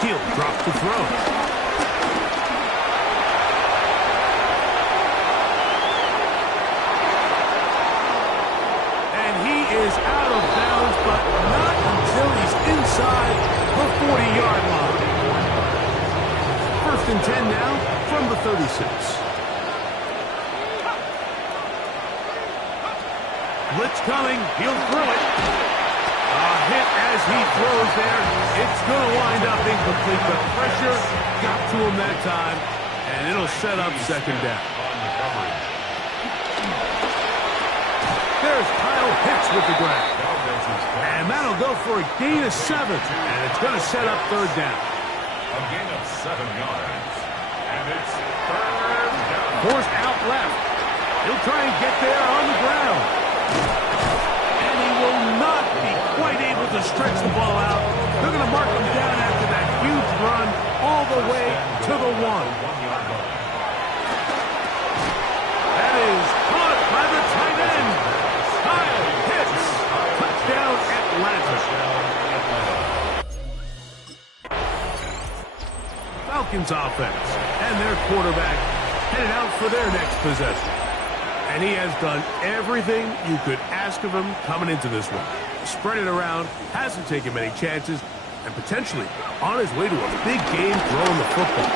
He'll drop to throw. And he is out of bounds, but not until he's inside the 40-yard line. First and 10 now from the 36. Blitz coming. He'll throw it. A hit as he throws there. It's going to wind up incomplete. The pressure got to him that time, and it'll set up second down. There's Kyle Pitts with the grab. And that'll go for a gain of 7. And it's going to set up third down. A gain of 7 yards. And it's third down. Forced out left. He'll try and get there on the ground. And he will not be quite able to stretch the ball out. They're going to mark him down after that huge run all the way to the 1. That is caught by the tight end. Kyle Pitts. Touchdown Atlanta. Falcons offense and their quarterback headed out for their next possession. And he has done everything you could ask of him coming into this one. Spread it around, hasn't taken many chances, and potentially on his way to a big game throwing the football.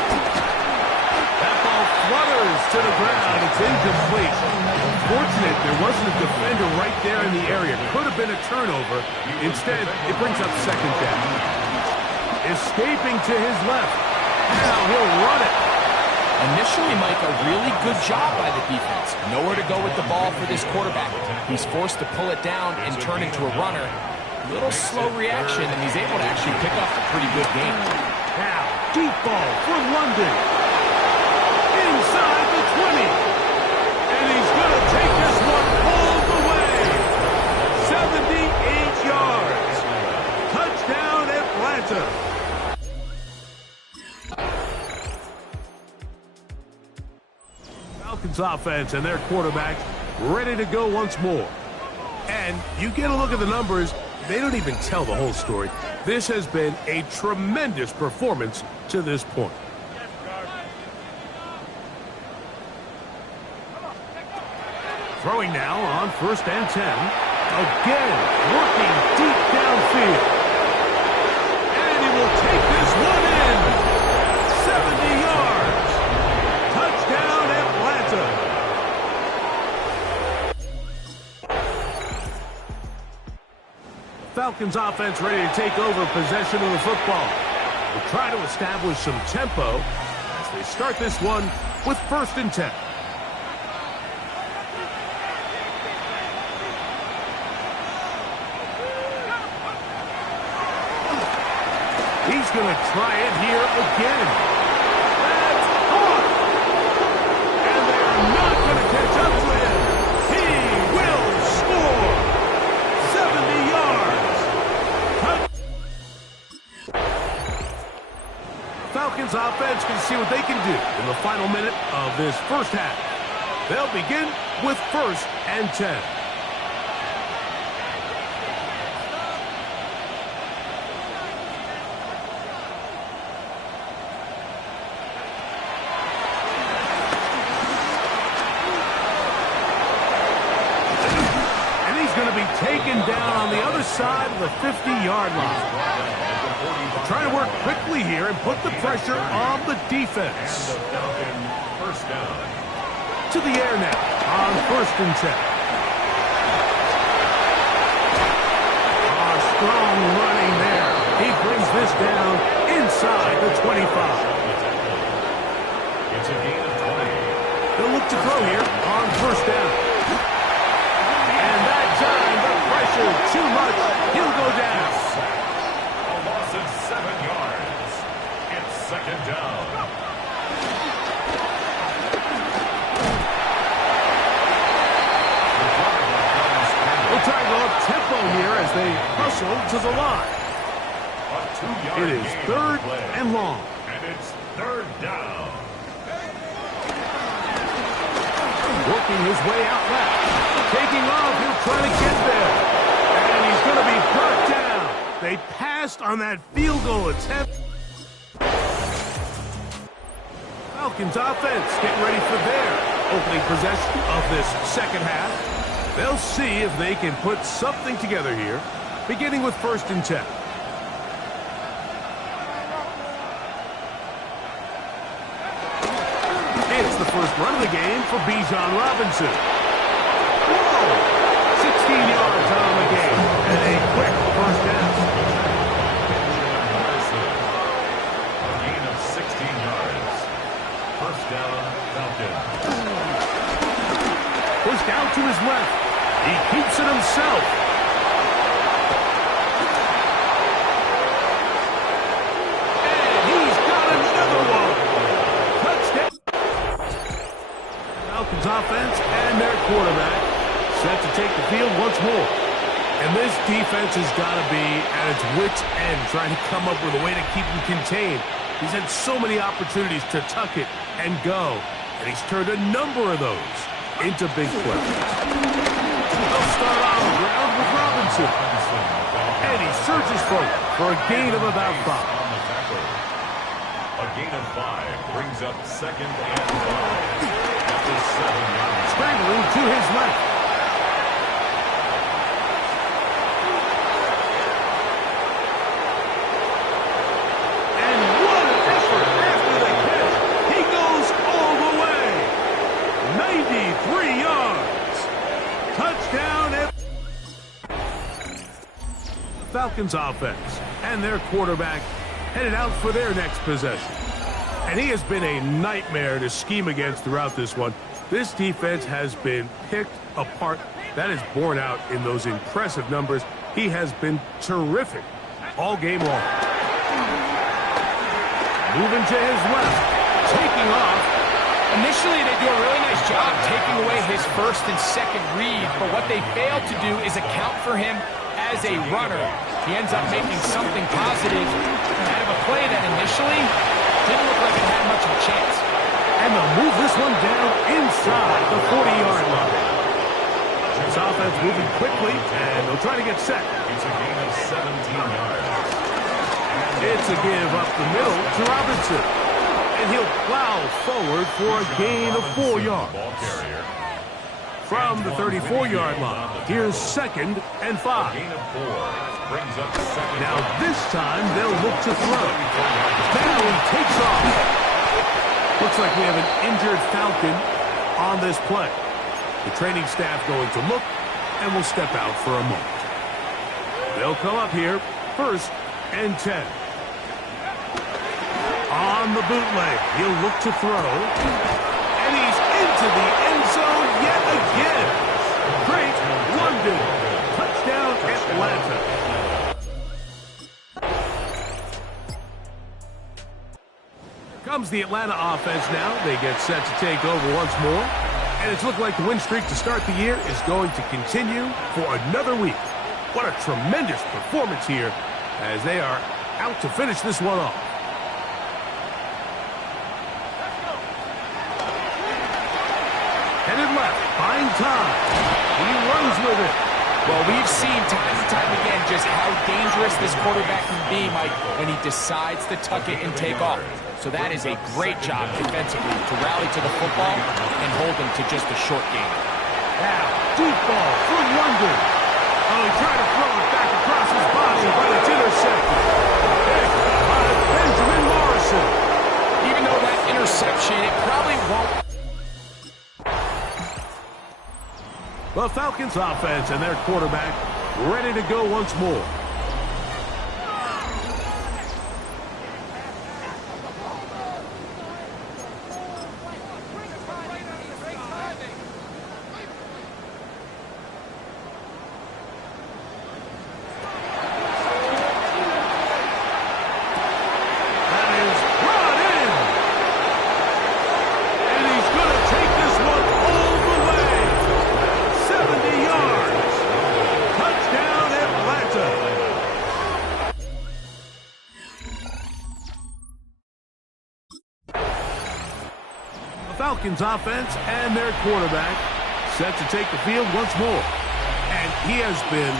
That ball flutters to the ground. It's incomplete. Fortunate there wasn't a defender right there in the area. Could have been a turnover. Instead, it brings up second down. Escaping to his left. Now he'll run it. Initially, Mike, a really good job by the defense. Nowhere to go with the ball for this quarterback. He's forced to pull it down and turn into a runner. Little slow reaction, and he's able to actually pick up a pretty good game. Now, deep ball for London. Inside the 20. And he's going to take this one all the way. 78 yards. Touchdown, Atlanta. Falcons offense and their quarterback ready to go once more. And you get a look at the numbers, they don't even tell the whole story. This has been a tremendous performance to this point. Throwing now on first and 10. Again, working deep downfield. And he will take this one in. 70 yards. Touchdown, Atlanta. Falcons offense ready to take over possession of the football. We'll try to establish some tempo as they start this one with first and 10. He's going to try it here again. That's caught. And they are not going to catch up to him. He will score. 70 yards. Falcons offense can see what they can do in the final minute of this first half. They'll begin with first and 10. Taken down on the other side of the 50-yard line. Trying to work quickly here and put the pressure on the defense. First down. To the air now on first and 10. Strong running there. He brings this down inside the 25. It's a gain of 20. They'll look to throw here on first down. Too much. He'll go down. A loss of 7 yards. It's second down. We'll try to go up tempo here as they hustle to the line. A 2-yard It is third and long. And it's third down. Working his way out left. Taking off. He'll try to get there. And he's going to be brought down. They passed on that field goal attempt. Falcons offense getting ready for their opening possession of this second half. They'll see if they can put something together here, beginning with 1st and 10. It's the first run of the game for Bijan Robinson. Whoa! 16 yards on the game, and a quick first down. A gain of 16 yards. First down, Falcons. Pushed out to his left. He keeps it himself. And he's got another one. Touchdown. Falcons offense and their quarterback set to take the field once more. And this defense has got to be at its wits' end, trying to come up with a way to keep him contained. He's had so many opportunities to tuck it and go, and he's turned a number of those into big plays. They'll start on the ground with Robinson. And he surges forward for a gain of about 5. A gain of 5 brings up 2nd and 5. After 7 yards. Scrambling to his left. And what an effort after the catch. He goes all the way. 93 yards. Touchdown. The Falcons offense and their quarterback headed out for their next possession. And he has been a nightmare to scheme against throughout this one. This defense has been picked apart. That is borne out in those impressive numbers. He has been terrific all game long. Moving to his left, taking off. Initially, they do a really nice job taking away his first and second read, but what they fail to do is account for him as a runner. He ends up making something positive out of a play that initially didn't look like it had much of a chance. And they'll move this one down inside the 40-yard line. This offense moving quickly, and they'll try to get set. It's a gain of 17 yards. It's a give up the middle to Robinson. And he'll plow forward for a gain of 4 yards. Ball carrier. From the 34-yard line, here's 2nd and 5. Gain of 4 brings up 2nd. Now this time they'll look to throw. Now he takes off. Looks like we have an injured Falcon on this play. The training staff going to look and will step out for a moment. They'll come up here, 1st and 10. On the bootleg, he'll look to throw. And he's into the end zone yet again. Great London. Touchdown Atlanta. Comes the Atlanta offense now. They get set to take over once more. And it's looked like the win streak to start the year is going to continue for another week. What a tremendous performance here as they are out to finish this one off. Headed left, buying time. He runs with it. Well, we've seen time and time again just how dangerous this quarterback can be, Mike, when he decides to tuck it and take off. So that is a great job defensively to rally to the football and hold him to just a short game. Now, deep ball from London. Oh, he tried to throw it back across his body, but it's intercepted. Picked by Benjamin Morrison. Even though that interception, it probably won't. The Falcons offense and their quarterback ready to go once more. Falcons offense and their quarterback set to take the field once more. And he has been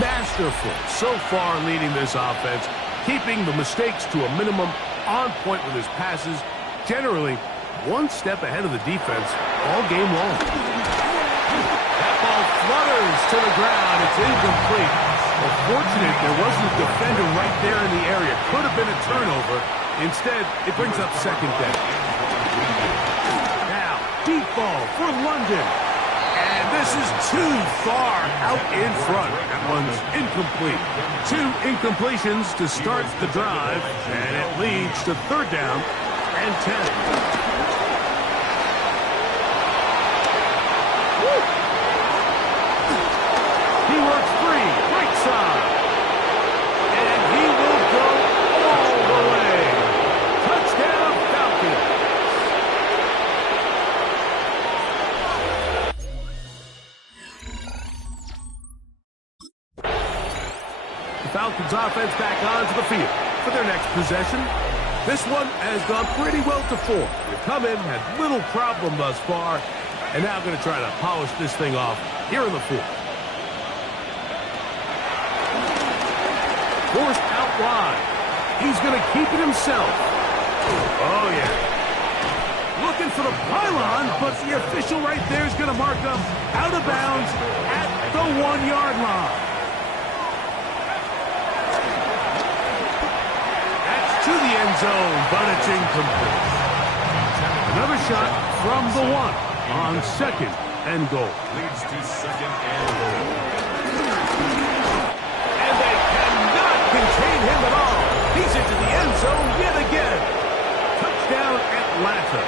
masterful so far leading this offense, keeping the mistakes to a minimum, on point with his passes. Generally, one step ahead of the defense all game long. That ball flutters to the ground. It's incomplete. Well, fortunate there wasn't a defender right there in the area. Could have been a turnover. Instead, it brings up second down. Now, deep ball for London. And this is too far out in front. That one's incomplete. 2 incompletions to start the drive, and it leads to third down and 10. He works free, right side. And he will go all the way. Touchdown, Falcons. The Falcons offense back onto the field for their next possession. This one has gone pretty well to form. They've come in, had little problem thus far, and now going to try to polish this thing off here in the fourth. Forced out wide. He's going to keep it himself. Oh, yeah. Looking for the pylon, but the official right there is going to mark him out of bounds at the 1-yard line. That's to the end zone, but it's incomplete. Another shot from the 1 on second and goal. Leads to second and goal. Contain him at all. He's into the end zone yet again. Touchdown, Atlanta.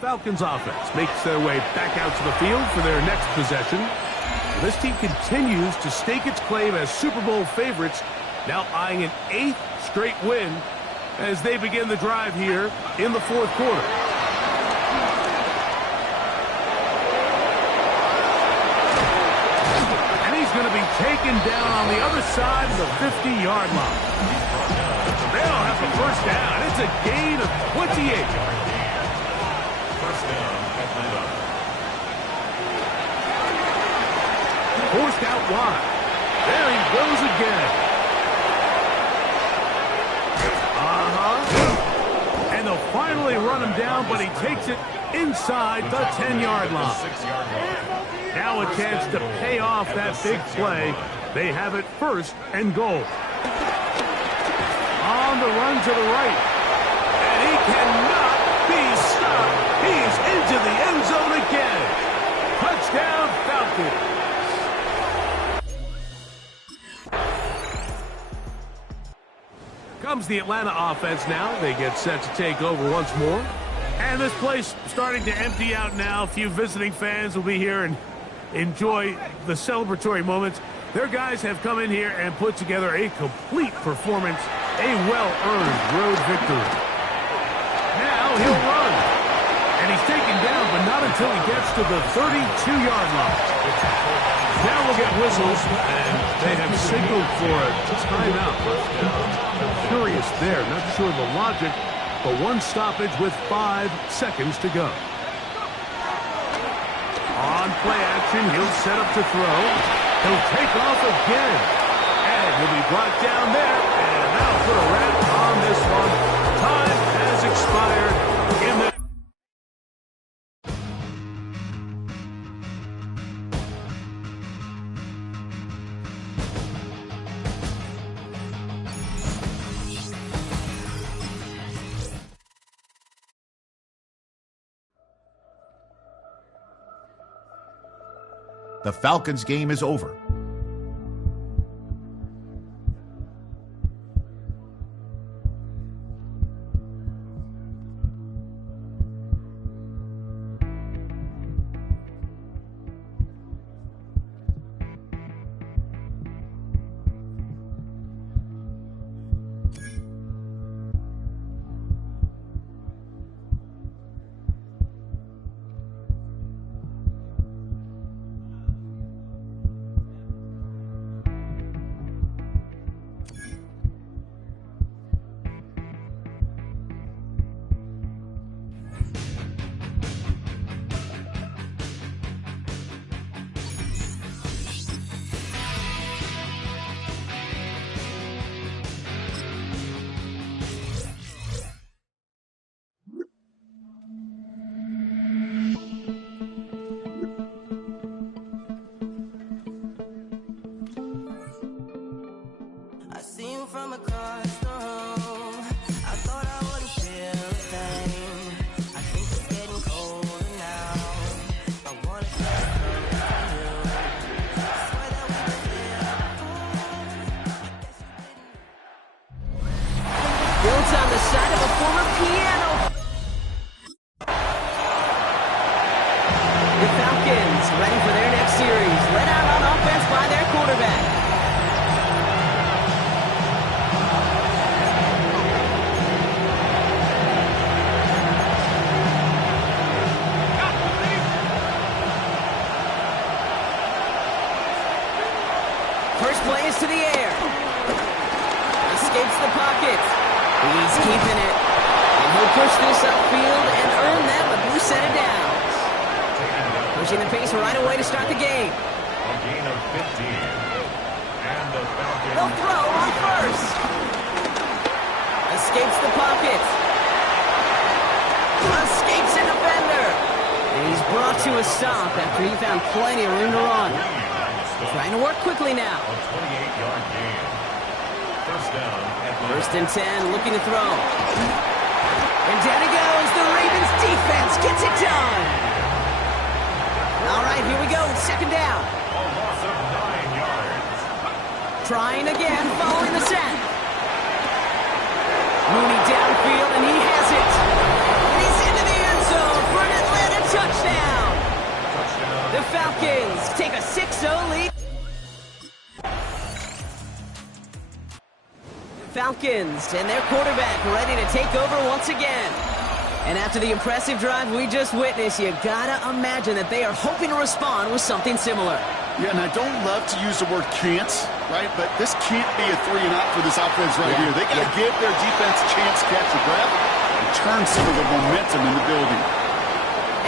Falcons offense makes their way back out to the field for their next possession. This team continues to stake its claim as Super Bowl favorites, now eyeing an 8th straight win as they begin the drive here in the fourth quarter. Going to be taken down on the other side of the 50-yard line. They'll have the first down. It's a gain of 28. First down, Atlanta. Forced out wide. There he goes again. And they'll finally run him down, but he takes it inside the 10-yard line. 6-yard line. Now a chance to pay off that big play. They have it first and goal. On the run to the right. And he cannot be stopped. He's into the end zone again. Touchdown, Falcons. Comes the Atlanta offense now. They get set to take over once more. And this place starting to empty out now. A few visiting fans will be here and enjoy the celebratory moments. Their guys have come in here and put together a complete performance, a well-earned road victory. Now he'll run. And he's taken down, but not until he gets to the 32-yard line. Now we'll get whistles, and they have signaled for a timeout. Curious there, not sure of the logic, but one stoppage with 5 seconds to go. On play action, he'll set up to throw. He'll take off again. And he'll be brought down there. And that'll put a wrap on this one. Time has expired in the... The Falcons game is over. First play is to the air. Escapes the pocket. He's keeping it. And he'll push this upfield and earn them a new set of downs. Pushing the pace right away to start the game. A gain of 15. And the Falcons. They'll throw on first. Escapes the pocket. Escapes a defender. And he's brought to a stop after he found plenty of room to run. Trying to work quickly now. A 28-yard gain. First down. First and 10, looking to throw. And down he goes. The Ravens defense gets it done. All right, here we go. Second down. A loss of 9 yards. Trying again, following the sack. Mooney downfield, and he has it. And he's into the end zone for an Atlanta touchdown. The Falcons take a 6-0 lead. Falcons and their quarterback ready to take over once again. And after the impressive drive we just witnessed, you gotta imagine that they are hoping to respond with something similar. Yeah, and I don't love to use the word can't, right? But this can't be a 3-and-out for this offense right here. They got to give their defense a chance to catch a breath and turn some of the momentum in the building.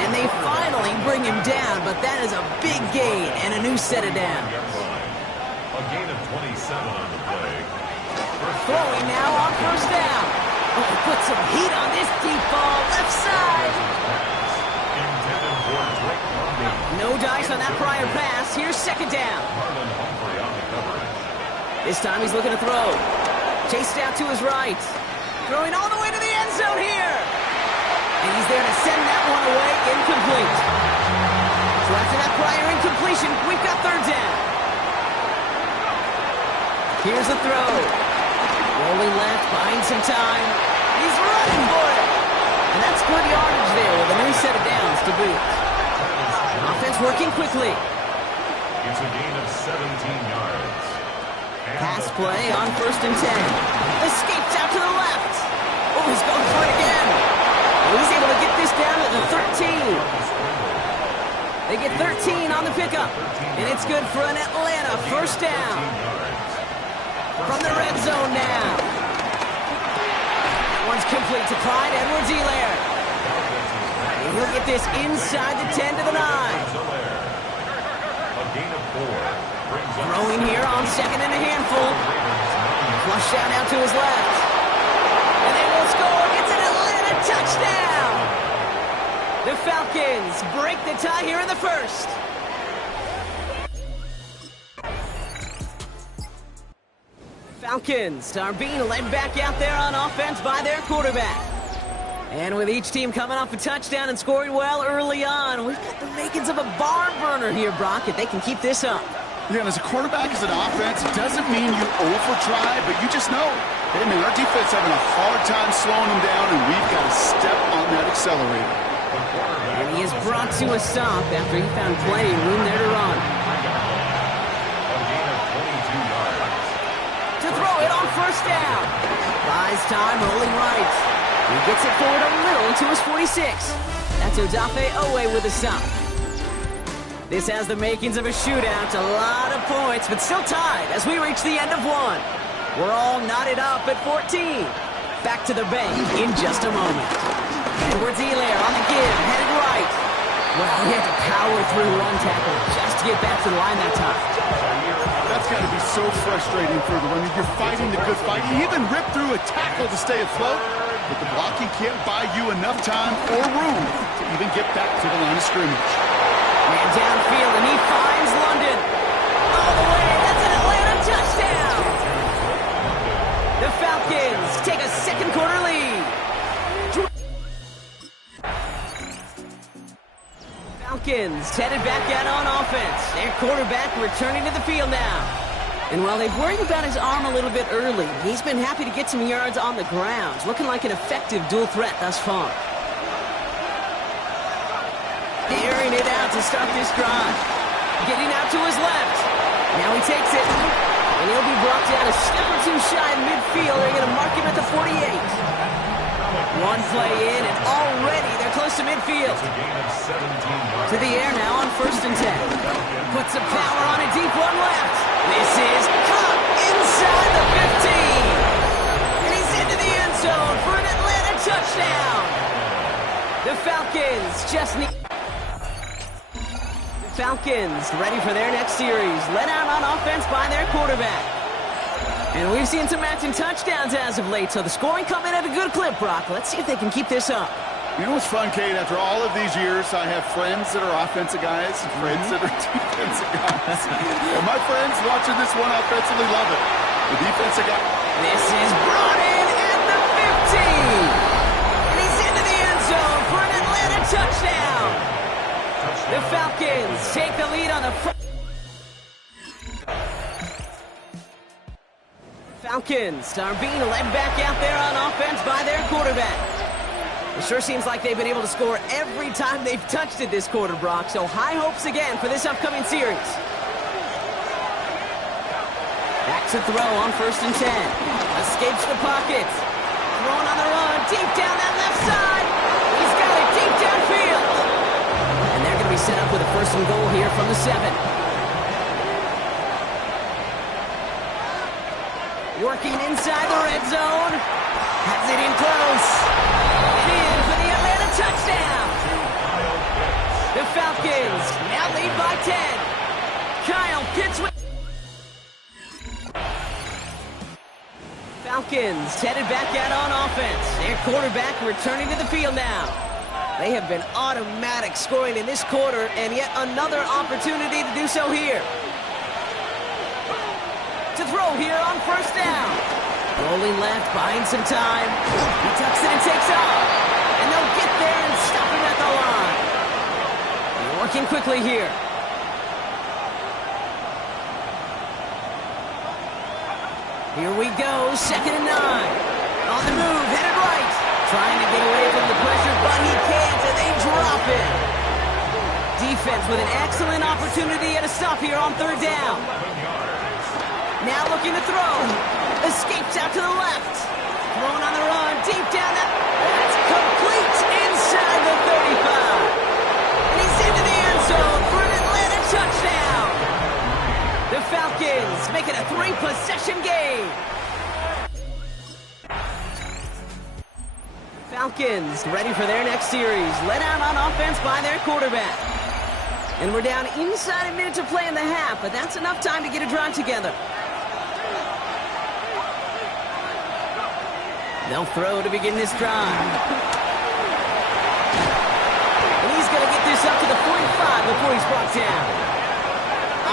And they finally bring him down, but that is a big gain and a new set of downs. A gain of 27 on the play. Throwing now on first down. Oh, put some heat on this deep ball, left side. Intended for Drake London. No dice on that prior pass. Here's second down. Marlon Humphrey on the coverage. This time he's looking to throw. Chased out to his right. Throwing all the way to the end zone here. And he's there to send that one away, incomplete. So after that prior incompletion, we've got third down. Here's the throw. Rolling left, buying some time. He's running for it. And that's good yardage there with a new set of downs to boot. Offense working quickly. It's a gain of 17 yards. And Pass play on first and 10. Escapes out to the left. Oh, he's going for it again. And he's able to get this down to the 13. They get 13 on the pickup. And it's good for an Atlanta first down. From the red zone now. One's complete to Clyde Edwards-Helaire. And he'll get this inside the 10 to the 9. a gain of 4. Throwing here on second and a handful. Flush out out to his left. And they will score. It's an Atlanta touchdown. The Falcons break the tie here in the first. Falcons are being led back out there on offense by their quarterback. And with each team coming off a touchdown and scoring well early on, we've got the makings of a barn burner here, Brock, if they can keep this up. Yeah, and as a quarterback, as an offense, it doesn't mean you over-try, but you just know, hey, man, our defense having a hard time slowing them down, and we've got to step on that accelerator. And he is brought to a stop after he found plenty of room there to run. A gain of 22 yards. To throw it on first down. Buys time, rolling right. He gets it forward a little into his 46. That's Odafe Owe with a stop. This has the makings of a shootout. A lot of points, but still tied as we reach the end of one. We're all knotted up at 14. Back to the bank in just a moment. Edwards-Helaire on the give, headed right. Well, he had to power through one tackle just to get back to the line that time. That's got to be so frustrating for the runner. You're fighting the good fight. You even rip through a tackle to stay afloat, but the blocking can't buy you enough time or room to even get back to the line of scrimmage. Man downfield, and he finds London. All the way, that's an Atlanta touchdown! The Falcons take a second quarter lead. Falcons headed back out on offense. Their quarterback returning to the field now. And while they've worried about his arm a little bit early, he's been happy to get some yards on the ground. Looking like an effective dual threat thus far. Airing it out to start this drive. Getting out to his left. Now he takes it. And he'll be brought down a step or two shy of midfield. They're going to mark him at the 48. One play in, and already they're close to midfield. A gain of 17 yards. To the air now on first and 10. Puts some power on a deep one left. This is Falcons just need... Falcons ready for their next series. Let out on offense by their quarterback. And we've seen some matching touchdowns as of late, so the scoring coming at a good clip, Brock. Let's see if they can keep this up. You know what's fun, Kate? After all of these years, I have friends that are offensive guys and friends that are defensive guys. And my friends watching this one offensively love it. The defensive guy. This is brought in at the 50. And he's into the end zone for an Atlanta touchdown. The Falcons take the lead on the front. Falcons are being led back out there on offense by their quarterback. It sure seems like they've been able to score every time they've touched it this quarter, Brock. So high hopes again for this upcoming series. Back to throw on 1st and 10. Escapes the pocket. Throwing on the run. Deep down that left side. He's got it deep downfield. And they're going to be set up with a 1st and goal here from the 7. Working inside the red zone. Has it in close. And in for the Atlanta touchdown. The Falcons now lead by 10. Kyle Pitts with... Falcons headed back out on offense. Their quarterback returning to the field now. They have been automatic scoring in this quarter, and yet another opportunity to do so here. To throw here on 1st down. Rolling left, buying some time. He tucks it and takes off. And they'll get there and stop him at the line. They're working quickly here. Here we go, 2nd and 9. On the move, headed right. Trying to get away from the pressure, but he can't, and they drop it. Defense with an excellent opportunity at a stop here on 3rd down. Now looking to throw. Escapes out to the left. Thrown on the run, deep down. That's complete inside the 35. And he's into the end zone for an Atlanta touchdown. The Falcons make it a 3-possession game. Falcons ready for their next series. Let out on offense by their quarterback. And we're down inside a minute to play in the half, but that's enough time to get a drive together. They'll throw to begin this drive. And he's going to get this up to the 45 before he's brought down.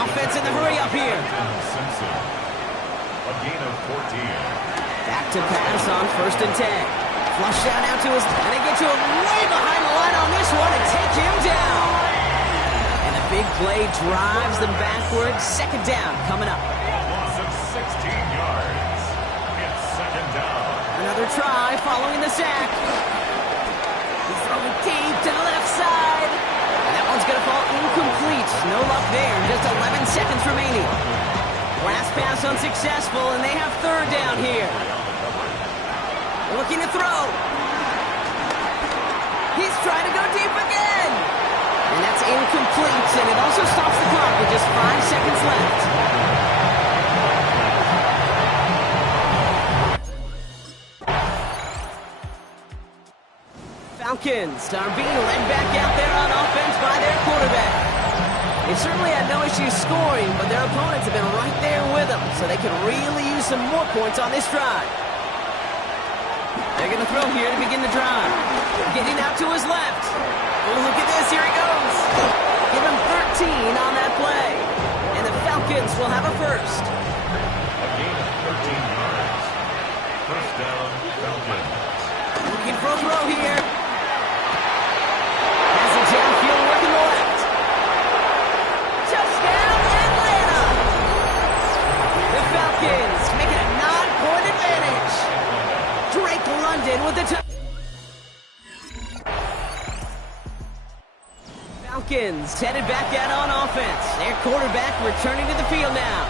Offense in the hurry up here. A gain of 14. Back to pass on 1st and 10. Flush down out to his... And they get to him way behind the line on this one and take him down. And a big play drives them backwards. 2nd down coming up. Loss of 16 yards. It's 2nd down. Another try following the sack. He's throwing deep to the left side. And that one's going to fall incomplete. No luck there. Just 11 seconds remaining. Last pass unsuccessful, and they have 3rd down here. Looking to throw. He's trying to go deep again. And that's incomplete, and it also stops the clock with just 5 seconds left. Falcons are being led back out there on offense by their quarterback. They certainly had no issues scoring, but their opponents have been right there with them, so they can really use some more points on this drive. They're going to throw here to begin the drive. Getting out to his left. Oh, look at this. Here he goes. Give him 13 on that play. And the Falcons will have a 1st. A gain of 13 yards. 1st down, Falcons. Looking for a throw here. Has it downfield working the left. Touchdown, Atlanta! The Falcons make it a 9-point advantage. Drake London with the Falcons headed back out on offense. Their quarterback returning to the field now.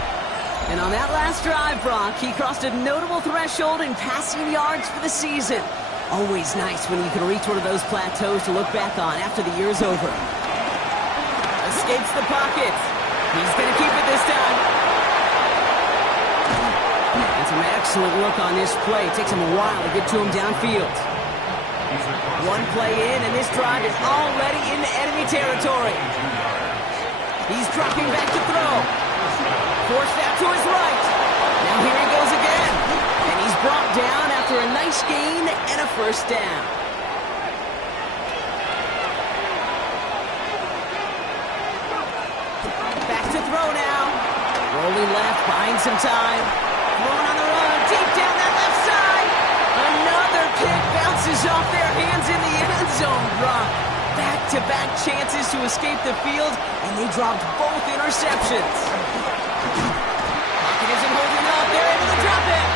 And on that last drive, Brock, he crossed a notable threshold in passing yards for the season. Always nice when you can reach one of those plateaus to look back on after the year's over. Escapes the pocket. He's going to keep it this time. And some excellent work on this play. It takes him a while to get to him downfield. He's One play in, and this drive is already into enemy territory. He's dropping back to throw. Forced out to his right. Now here he goes again. And he's brought down after a nice gain and a first down. Back to throw now. Rolling left, buying some time. Throwing on the run, deep down that left side. Another pick bounces off their hands in the end zone drop. Back-to-back chances to escape the field, and they dropped both interceptions. Pocket isn't holding up. They're able to drop it.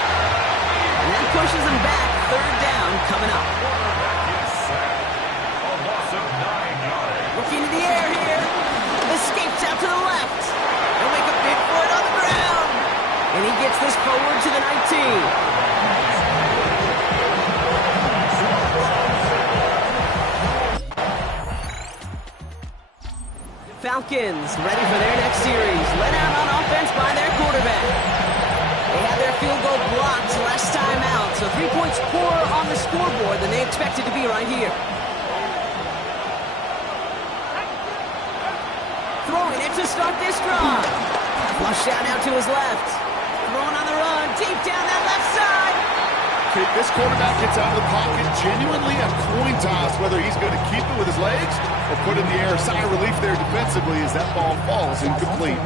And that pushes them back. Third down coming up. A loss of 9 yards. Looking to the air here. Escapes out to the left. They'll make a big for it on the ground. And he gets this forward to the 19. Falcons ready for their next series. Led out on offense by their quarterback. They had their field goal blocked last time out, so 3 points poorer on the scoreboard than they expected to be right here. Throwing it to start this drive. Flushed out now to his left. Throwing on the run, deep down that left side. This quarterback gets out of the pocket, genuinely a coin toss, whether he's going to keep it with his legs or put it in the air. Sigh of relief there defensively as that ball falls incomplete.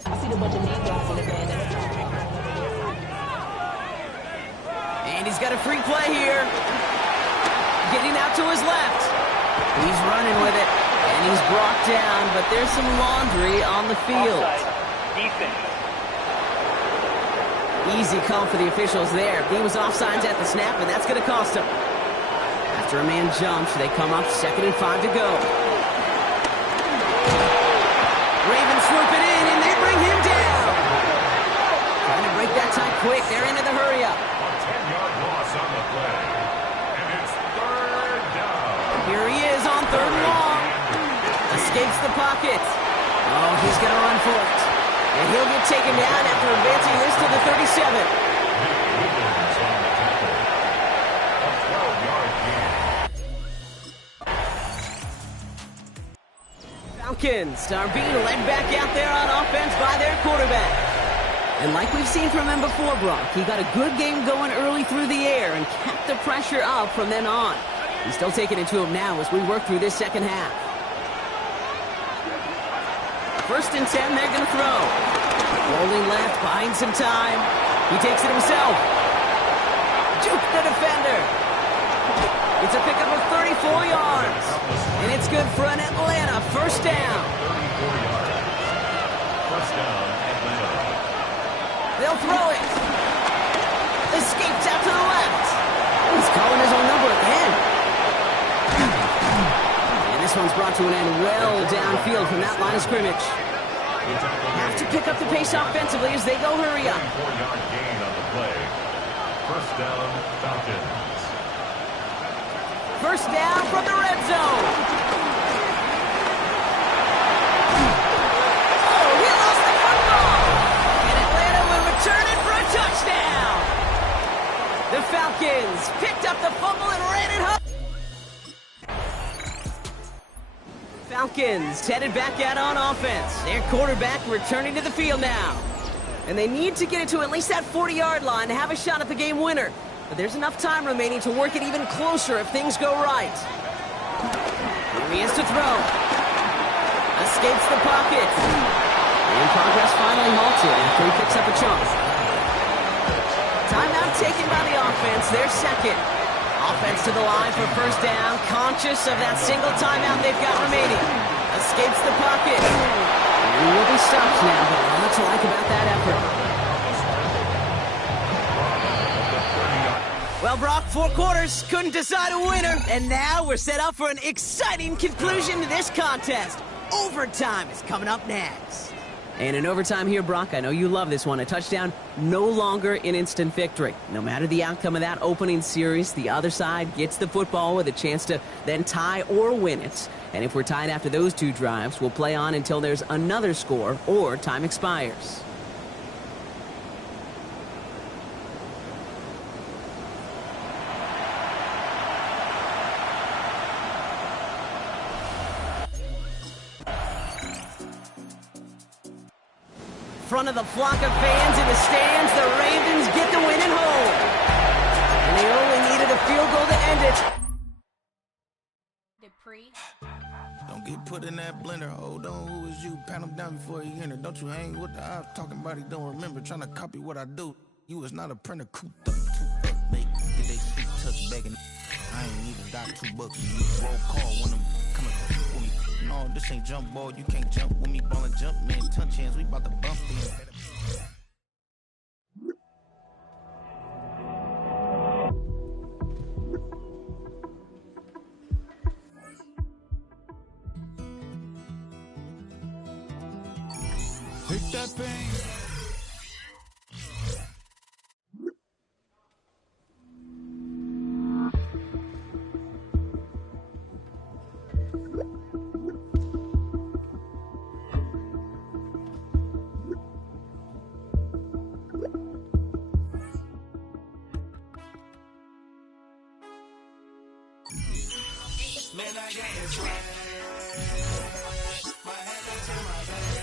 I see the bunch of name drops in the band. And he's got a free play here. Getting out to his left. He's running with it. And he's brought down, but there's some laundry on the field. Easy call for the officials there. He was offsides at the snap, and that's going to cost him. After a man jumps, they come up 2nd and 5 to go. Ravens swoop it in, and they bring him down. Trying to break that tie quick. They're into the hurry-up. A 10-yard loss on the play. And it's 3rd down. Here he is on 3rd and long. Escapes the pocket. Oh, he's going to run for it. And he'll get taken down after advancing this to the 37. Ravens on the tackle. A 12-yard gain. Falcons are being led back out there on offense by their quarterback. And like we've seen from him before, Brock, he got a good game going early through the air and kept the pressure up from then on. He's still taking it to him now as we work through this second half. 1st and 10, they're going to throw. Rolling left, buying some time. He takes it himself. Juke the defender. It's a pickup of 34 yards. And it's good for an Atlanta 1st down. 34 yards. 1st down, Atlanta. They'll throw it. Escapes out to the left. He's calling his own number again. And this one's brought to an end well downfield from that line of scrimmage. Have to pick up the pace offensively as they go hurry up. 4-yard gain on the play. 1st down, Falcons. 1st down from the red zone. Oh, he lost the football. And Atlanta will return it for a touchdown. The Falcons picked up the fumble and ran it home. Falcons headed back out on offense. Their quarterback returning to the field now. And they need to get it to at least that 40-yard line to have a shot at the game winner. But there's enough time remaining to work it even closer if things go right. Here he is to throw. Escapes the pocket. And progress finally halted after he picks up a chunk. Timeout taken by the offense. Their 2nd. Offense to the line for 1st down. Conscious of that single timeout they've got remaining. Escapes the pocket. And will be stopped now, but a lot to like about that effort. Well, Brock, 4 quarters couldn't decide a winner, and now we're set up for an exciting conclusion to this contest. Overtime is coming up next. And in overtime here, Brock, I know you love this one. A touchdown, no longer an instant victory. No matter the outcome of that opening series, the other side gets the football with a chance to then tie or win it. And if we're tied after those 2 drives, we'll play on until there's another score or time expires. Front of the flock of fans in the stands, the Ravens get the win at home. And they only needed a field goal to end it. Don't get put in that blender. Hold on, who is you? Pat him down before he enter. Don't you hang with the ops talking about he don't remember. Trying to copy what I do. You was not a printer. Cooped up, too up, make. Get they sweet touch begging. I ain't even got $2. You roll call when I'm coming with me. No, this ain't jump ball. You can't jump with me. Ball and jump, man. Touch hands. We about to bump these. Take that pain. Man, I got this right. My head into my bed.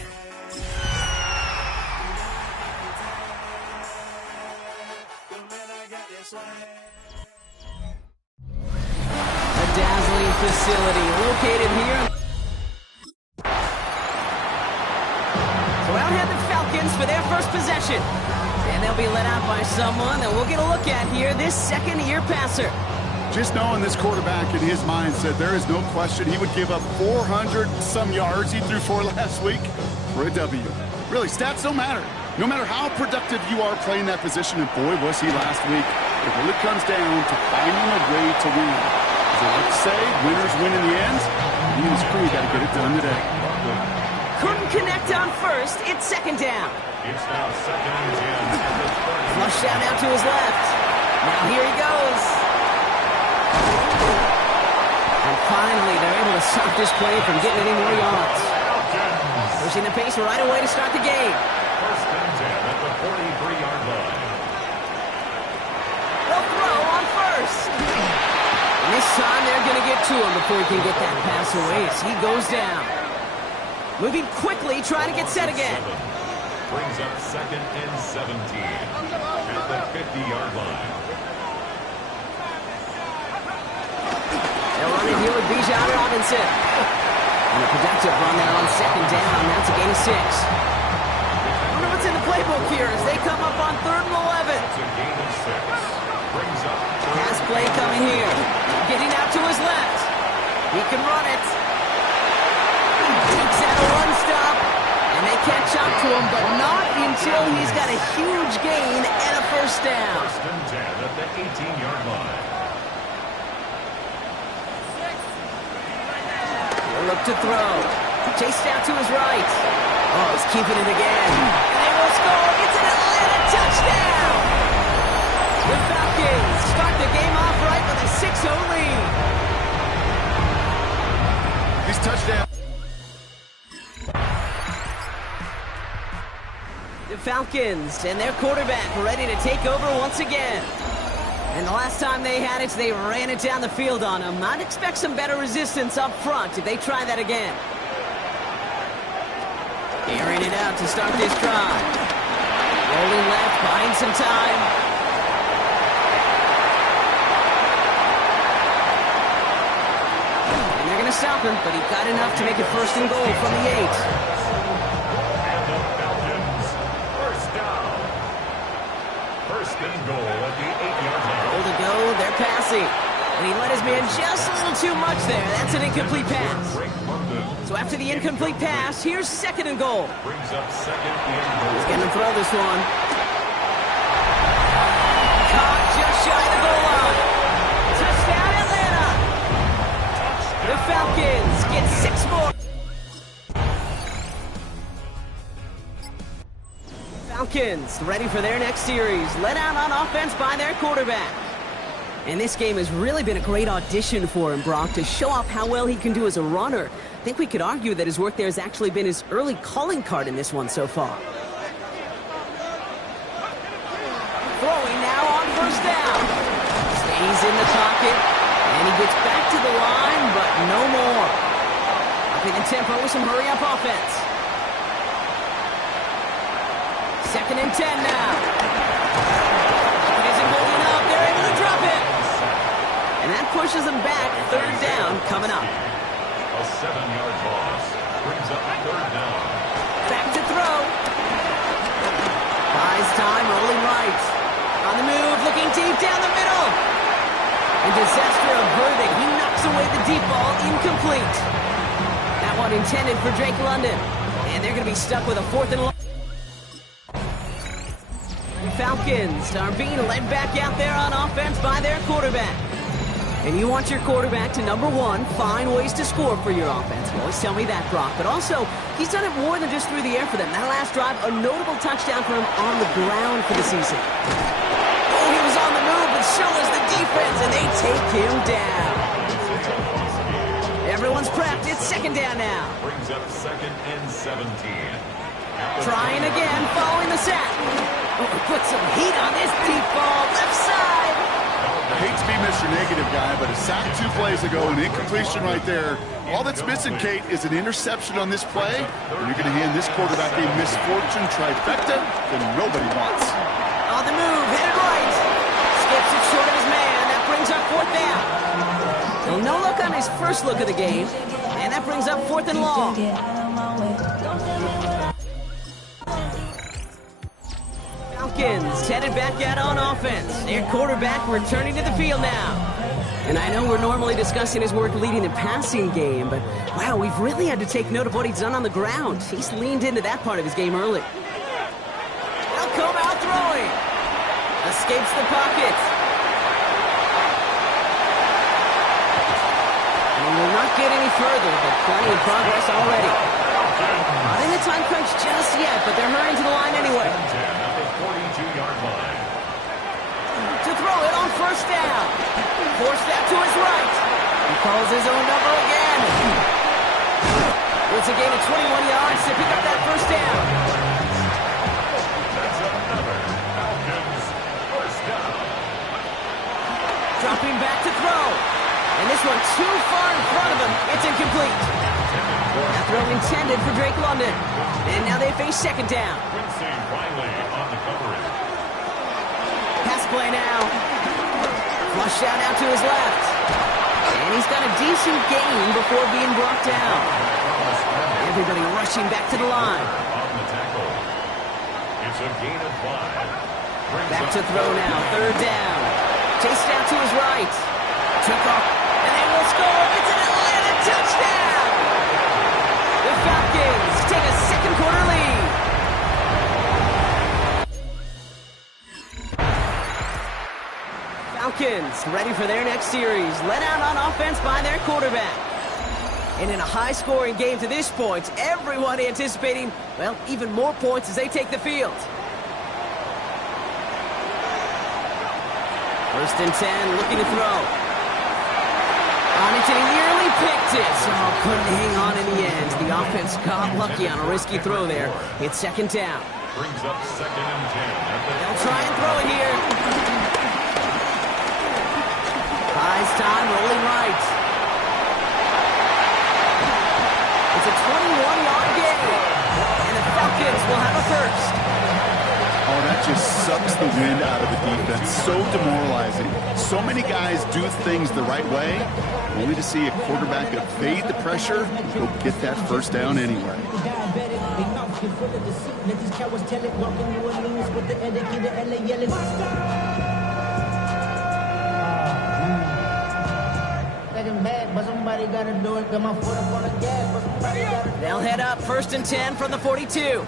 A dazzling facility located here. So out had the Falcons for their first possession. And they'll be let out by someone that we'll get a look at here, this second-year passer. Just knowing this quarterback in his mindset, there is no question he would give up 400-some yards. He threw 4 last week for a W. Really, stats don't matter. No matter how productive you are playing that position, and boy, was he last week, it really comes down to finding a way to win. As they like to say, winners win in the end. He and his crew got to get it done today. Couldn't connect on first. It's second down. It's now second and 10 at the 30. Flush down out to his left. Now here he goes. And finally, they're able to stop this play from getting any more yards. Pushing the pace right away to start the game. First and 10 at the 43-yard line. They'll throw on first. And this time they're going to get to him before he can get that pass away as he goes down. Moving quickly, trying to get set again. Brings up second and 17 at the 50-yard line. They'll run it here with Bijan Robinson. And a productive run there on second down. That's a gain of 6. I wonder what's in the playbook here as they come up on 3rd and 11. It's a gain of 6. Brings up Pass play coming here. Getting out to his left. He can run it. Takes out a run stop. And they catch up to him, but not until he's got a huge gain and a first down. first and 10 at the 18-yard line. He'll look to throw. Chased out to his right. Oh, he's keeping it again. And they will score. It's an Atlanta touchdown. The Falcons start the game off right with a 6-0 lead. These touchdowns. The Falcons and their quarterback ready to take over once again. And the last time they had it, they ran it down the field on him. I'd expect some better resistance up front if they try that again. Airing it out to start this drive. Rolling left, buying some time. And they're going to stop him, but he got enough to make it 1st and goal from the 8. And the Falcons, first down. First and goal at the 8-yard line. Goal to go, they're passing. And he let his man just a little too much there. That's an incomplete pass. Frank London So after the incomplete pass, here's 2nd and goal. brings up second and goal. He's going to throw this one. Caught just shy of the goal line. Touchdown, Atlanta. The Falcons get 6 more. Falcons ready for their next series. Let out on offense by their quarterback. And this game has really been a great audition for him, Brock, to show off how well he can do as a runner. I think we could argue that his work there has actually been his early calling card in this one so far. Throwing now on first down. Stays in the pocket, and he gets back to the line, but no more. Upping the tempo with some hurry-up offense. 2nd and 10 now. It isn't holding up. They're able to drop it. And that pushes them back. 3rd down coming up. A 7-yard loss brings up 3rd down. Back to throw. Buys time, rolling right. On the move, looking deep down the middle. And disaster averted. He knocks away the deep ball, incomplete. That one intended for Drake London. And they're going to be stuck with a 4th and long. The Falcons are being led back out there on offense by their quarterback. And you want your quarterback to, number 1, find ways to score for your offense. You always tell me that, Brock. But also, he's done it more than just through the air for them. That last drive, a notable touchdown for him on the ground for the season. Oh, he was on the move, but so was the defense, and they take him down. Everyone's prepped. It's 2nd down now. Brings up 2nd and 17. Trying again, following the sack. Oh, put some heat on this deep ball, left side. I hate to be Mr. Negative Guy, but a sack 2 plays ago, an incompletion right there. All that's missing, Kate, is an interception on this play. And you're going to hand this quarterback a misfortune trifecta that nobody wants. On the move, headed right. Skips it short of his man. That brings up 4th down. So no look on his first look of the game. And that brings up 4th and long. Falcons headed back out on offense. Their quarterback returning to the field now. And I know we're normally discussing his work leading the passing game, but wow, we've really had to take note of what he's done on the ground. He's leaned into that part of his game early. He'll come out throwing. Escapes the pocket. And will not get any further, but plenty of progress already. Not in the time crunch just yet, but they're hurrying to the line anyway. At the 42-yard line. To throw it on first down. Forced out to his right. He calls his own number again. It's a gain of 21 yards to pick up that first down. That's another Falcons first down. Dropping back to throw. And this one too far in front of him. It's incomplete. That throw intended for Drake London. And now they face second down. Quincy Riley on the coverage. Pass play now. Flushed out to his left. And he's got a decent gain before being brought down. Everybody rushing back to the line. On the tackle. It's a gain of 5. Back to throw now. Third down. Chased out to his right. Took off. And they will score. It's an Atlanta touchdown. The Falcons take a second quarter lead. Falcons ready for their next series. Led out on offense by their quarterback. And in a high-scoring game to this point, everyone anticipating, well, even more points as they take the field. First and 10, looking to throw. On it, and he nearly picked it. Oh, couldn't hang on in the end. The offense got lucky on a risky throw there. It's second down. Brings up second and 10. They'll try and throw it here. Buys time, rolling right. It's a 21-yard gain. And the Falcons will have a first. Oh, that just sucks the wind out of the defense. So demoralizing. So many guys do things the right way, only to see a quarterback evade the pressure and go get that first down anyway. They'll head up first and 10 from the 42.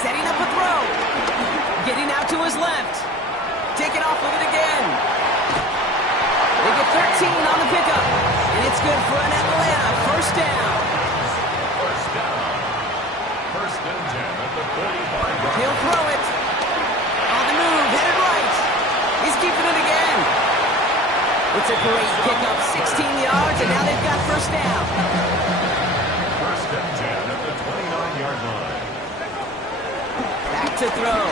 Setting up a throw. Getting out to his left. Taking off with it again. They get 13 on the pickup. And it's good for an Atlanta first down. First down. First and 10 at the 45-yard. He'll throw it. On the move, headed right. He's keeping it again. It's a great pickup, 16 yards, and now they've got first down. First and 10 at the 29-yard line. Back to throw.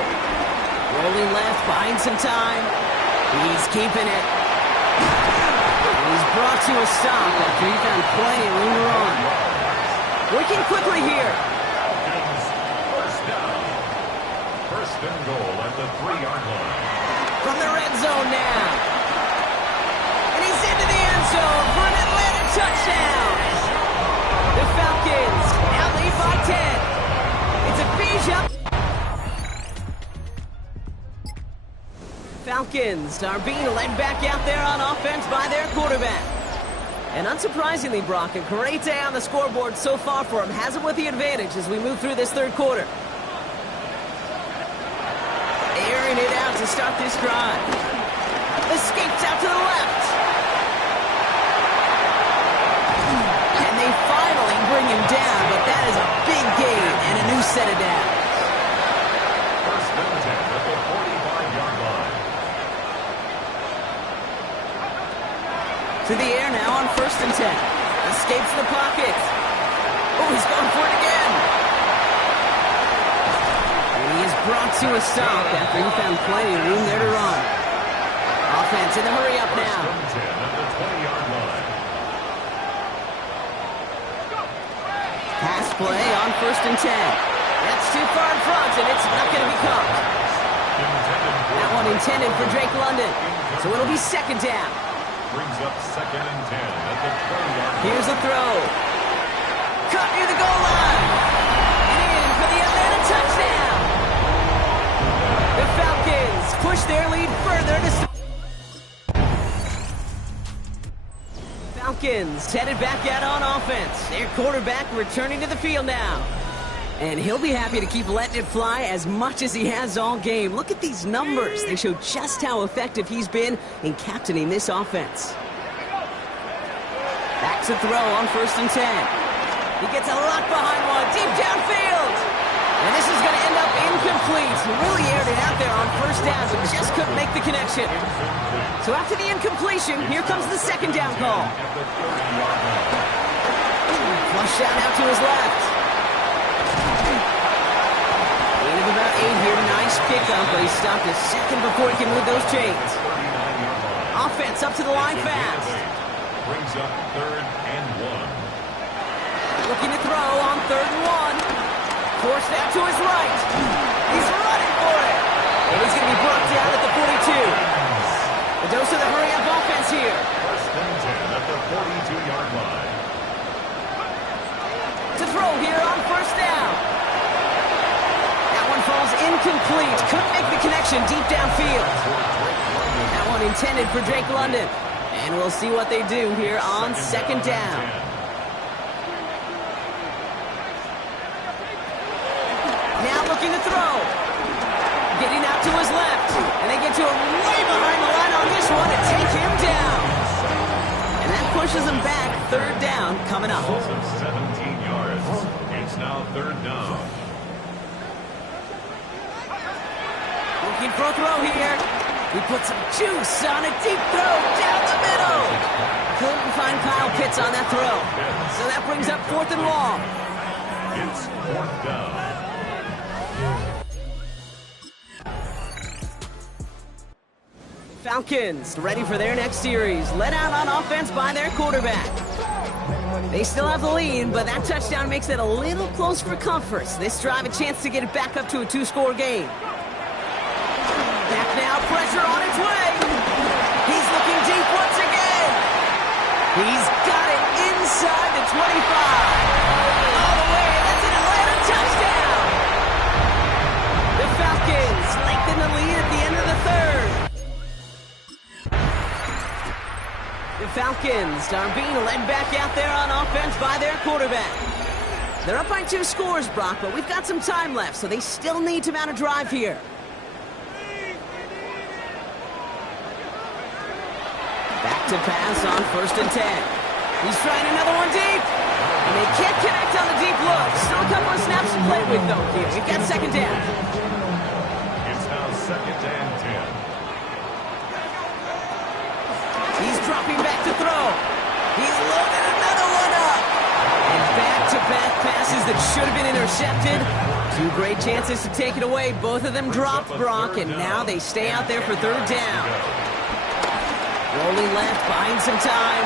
Rolling left, buying some time. He's keeping it. He's brought to a stop after he found plenty of room to run. Working quickly here. First down. First and goal at the 3-yard line. From the red zone now. And he's into the end zone for an Atlanta touchdown. The Falcons now lead by 10. It's a Bijan. Falcons are being led back out there on offense by their quarterback. And unsurprisingly, Brock, a great day on the scoreboard so far for him. Has him with the advantage as we move through this third quarter. Airing it out to start this drive. Escapes out to the left. And they finally bring him down, but that is a big gain and a new set of downs. First and 10 at the 45-yard line. To the air now on first and 10. Escapes the pocket. Oh, he's going for it again. And he is brought to a stop after he found plenty of room there to run. Offense in the hurry up now. First and 10 at the 20-yard line. Pass play on first and 10. That's too far in front, and it's not going to be caught. That one intended for Drake London. So it'll be second down. Brings up second and 10 at the 20-yard line. Here's a throw. Cut near the goal line. And in for the Atlanta touchdown. push their lead further to... Falcons headed back out on offense. Their quarterback returning to the field now. And he'll be happy to keep letting it fly as much as he has all game. Look at these numbers. They show just how effective he's been in captaining this offense. Back to throw on 1st and 10. He gets a lock behind one, deep downfield. And this is going to end up incomplete. He really aired it out there on 1st down, but just couldn't make the connection. So after the incompletion, here comes the 2nd down call. Flush out out to his left. Gain of about 8 here. Nice pickup, but he stopped a second before he can move those chains. Offense up to the line fast. Brings up 3rd and 1. Looking to throw on 3rd and 1. Forced out to his right. He's running for it. And he's going to be brought down at the 42. A dose of the hurry-up offense here. 1st and 10 at the 42-yard line. To throw here on 1st down. That one falls incomplete. Couldn't make the connection deep downfield. That one intended for Drake London. And we'll see what they do here on 2nd down. Now looking to throw. Getting out to his left. And they get to him way behind the line on this one and take him down. And that pushes him back. 3rd down coming up. 17 yards. It's now 3rd down. Looking for a throw here. He put some juice on a deep throw down the middle. Couldn't find Kyle Pitts on that throw. So that brings up 4th and long. It's 4th down. Falcons ready for their next series. Led out on offense by their quarterback. They still have the lead, but that touchdown makes it a little close for comfort. This drive a chance to get it back up to a 2-score game. Back now, pressure on its way. He's looking deep once again. He's got it inside the 25. All the way, that's an Atlanta touchdown. The Falcons lengthen the lead at the end of the 3rd. The Falcons are being led back out there on offense by their quarterback. They're up by 2 scores, Brock, but we've got some time left, so they still need to mount a drive here. Back to pass on 1st and 10. He's trying another one deep. And they can't connect on the deep look. Still a couple of snaps to play with, though, here. We've got 2nd down. It's now 2nd and 10. He's dropping back to throw. He's loaded another one up. And back-to-back passes that should have been intercepted. 2 great chances to take it away. Both of them dropped, Brock, and now they stay out there for 3rd down. Rolling left, buying some time.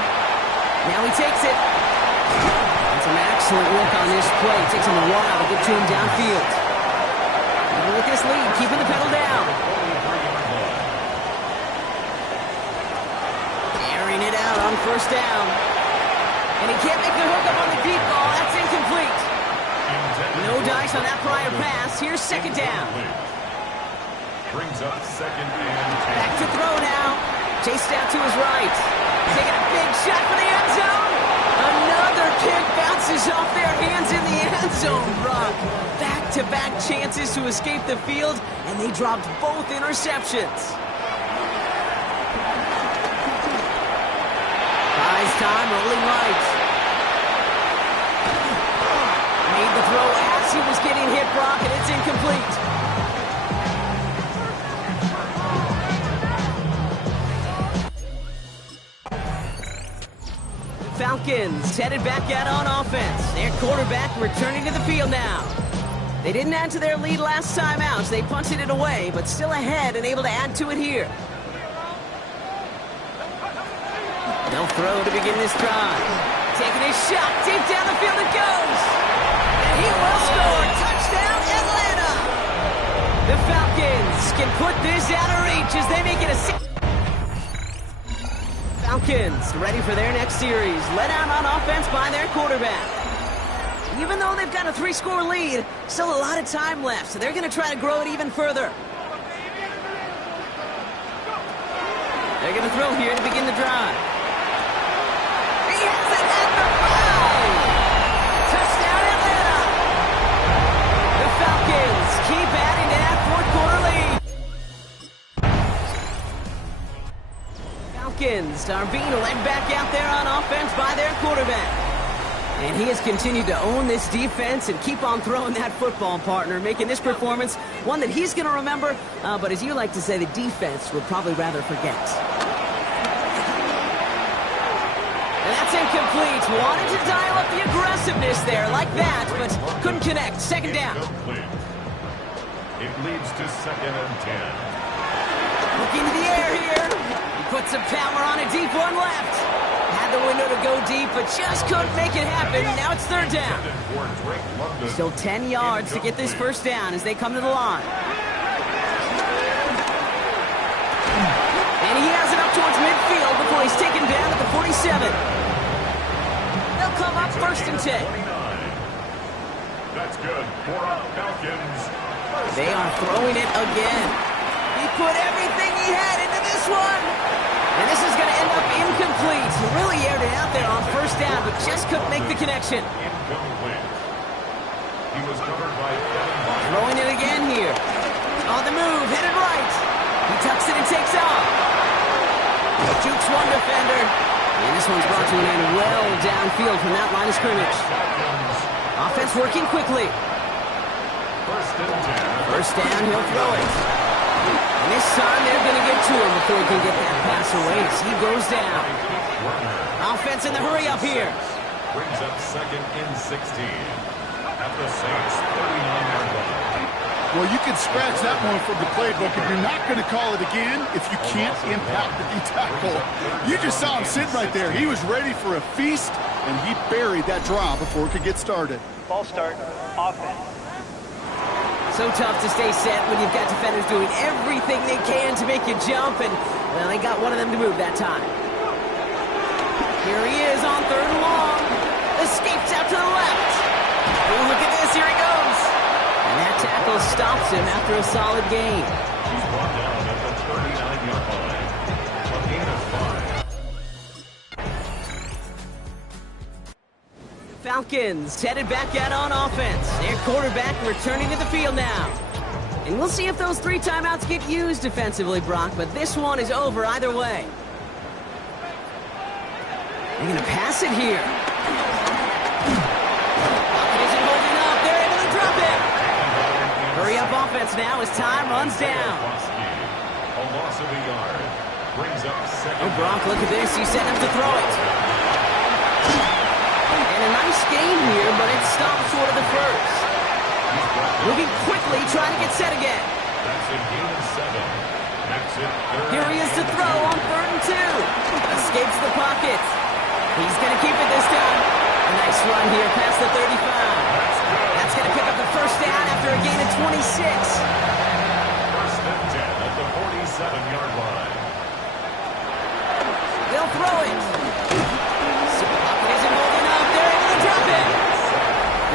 Now he takes it. That's an excellent look on this play. It takes him a while to get to him downfield. Even with this lead, keeping the pedal down. Airing it out on 1st down. And he can't make the hook up on the deep ball. That's incomplete. No dice on that prior pass. Here's 2nd down. Brings up 2nd and 10. Back to throw now. Chased out to his right. Taking a big shot for the end zone. Another kick bounces off their hands in the end zone, Brock. Back-to-back chances to escape the field, and they dropped both interceptions. Buys time, rolling right. Made the throw as he was getting hit, Brock, and it's incomplete. Falcons headed back out on offense. Their quarterback returning to the field now. They didn't add to their lead last time out, so they punted it away, but still ahead and able to add to it here. They'll throw to begin this drive. Taking a shot, deep down the field it goes. And he will score. Touchdown, Atlanta! The Falcons can put this out of reach as they make it a 6. Falcons ready for their next series. Led out on offense by their quarterback. Even though they've got a 3-score lead, still a lot of time left, so they're going to try to grow it even further. They're going to throw here to begin the drive. He has it at the 5. Touchdown, Atlanta. The Falcons keep adding to that fourth-quarter lead. Falcons are being led back out there on offense by their quarterback. And he has continued to own this defense and keep on throwing that football, partner, making this performance one that he's going to remember, but as you like to say, the defense would probably rather forget. And that's incomplete. Wanted to dial up the aggressiveness there like that, but couldn't connect. Second down. It leads to 2nd and 10. Looking to the air here. He puts some power on a deep one left. Had the window to go deep, but just couldn't make it happen. Now it's 3rd down. Still 10 yards to get this first down as they come to the line. And he has it up towards midfield before he's taken down at the 47. They'll come up 1st and 10. That's good for our Falcons. They are throwing it again. He put everything he had into this one. And this is going to end up incomplete. He really aired it out there on 1st down, but just couldn't make the connection. Incomplete. He was covered by Throwing it again here. On the move, headed right. He tucks it and takes off. Jukes one defender. And this one's brought to an end well downfield from that line of scrimmage. Offense working quickly. 1st and 10. First down, he'll throw it. And this time they're going to get to him before he can get that pass away as he goes down. Offense in the hurry up here. Brings up 2nd and 16. At the Saints 39-yard line. Well, you can scratch that one from the playbook, and you're not going to call it again if you can't impact the D-tackle. You just saw him sit right there. He was ready for a feast, and he buried that draw before it could get started. Ball start, offense. So tough to stay set when you've got defenders doing everything they can to make you jump, and, well, they got one of them to move that time. Here he is on 3rd and long. Escapes out to the left. Oh, look at this. Here he goes. And that tackle stops him after a solid gain. He's brought down at the 39-yard line. A gain of 5. Falcons headed back out on offense. Their quarterback returning to the field now. And we'll see if those 3 timeouts get used defensively, Brock, but this one is over either way. They're going to pass it here. Isn't holding up. They're able to drop it. Hurry up offense now as time runs down. A loss of a yard. Brings up 2nd. Oh, Brock, look at this. He's setting up to throw it. And a nice gain here, but it stopped short of the first. Moving quickly, trying to get set again. That's a gain of 7. That's it. Here he is to throw on 3rd and 2. Escapes the pocket. He's going to keep it this time. A nice run here past the 35. That's going to pick up the first down after a gain of 26. 1st and 10 at the 47-yard line. They'll throw it. Pocket isn't holding up. They're able to drop it.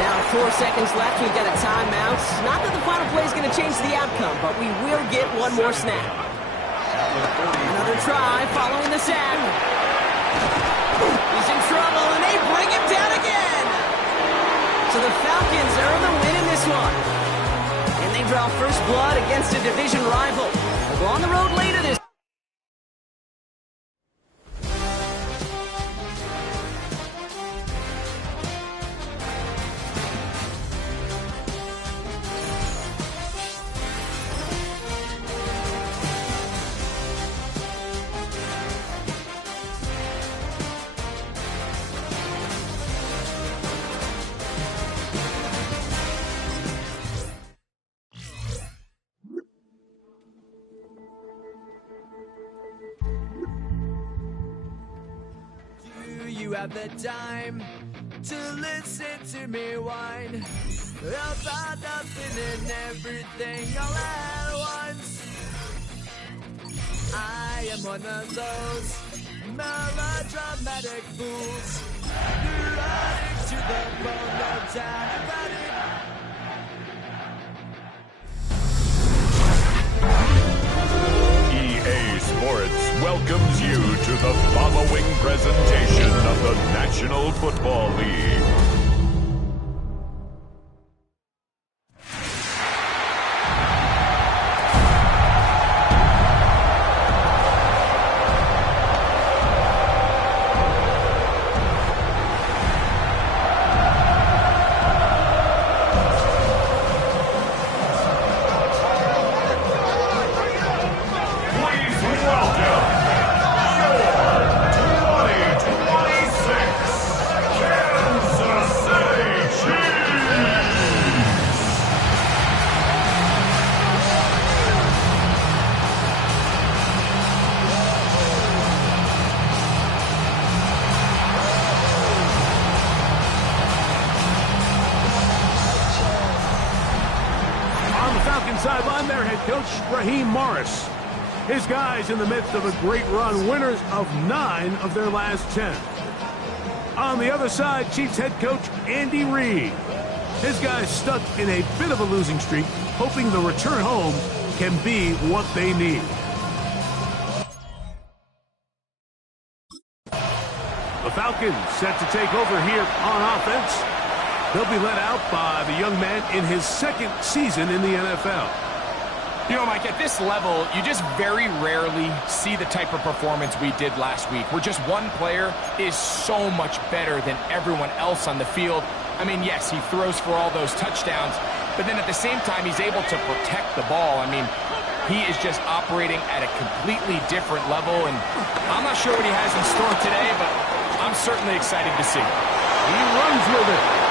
Now 4 seconds left. We've got a timeout. Not that the final play is going to change the outcome, but we will get one more snap. Another try following the sack. He's in trouble, and they bring him down again. So the Falcons earn the win in this one. And they draw first blood against a division rival. They'll go on the road later this you have the time to listen to me whine about nothing and everything all at once. I am one of those melodramatic fools running to the bone, no doubt about it. EA Sports welcomes you to the following presentation of the National Football League. Sideline, their head coach, Raheem Morris. His guys in the midst of a great run, winners of 9 of their last 10. On the other side, Chiefs head coach Andy Reid. His guys stuck in a bit of a losing streak, hoping the return home can be what they need. The Falcons set to take over here on offense. They'll be led out by the young man in his 2nd season in the NFL. You know, Mike, at this level, you just very rarely see the type of performance we did last week, where just one player is so much better than everyone else on the field. I mean, yes, he throws for all those touchdowns, but then at the same time, he's able to protect the ball. I mean, he is just operating at a completely different level, and I'm not sure what he has in store today, but I'm certainly excited to see. He runs with it.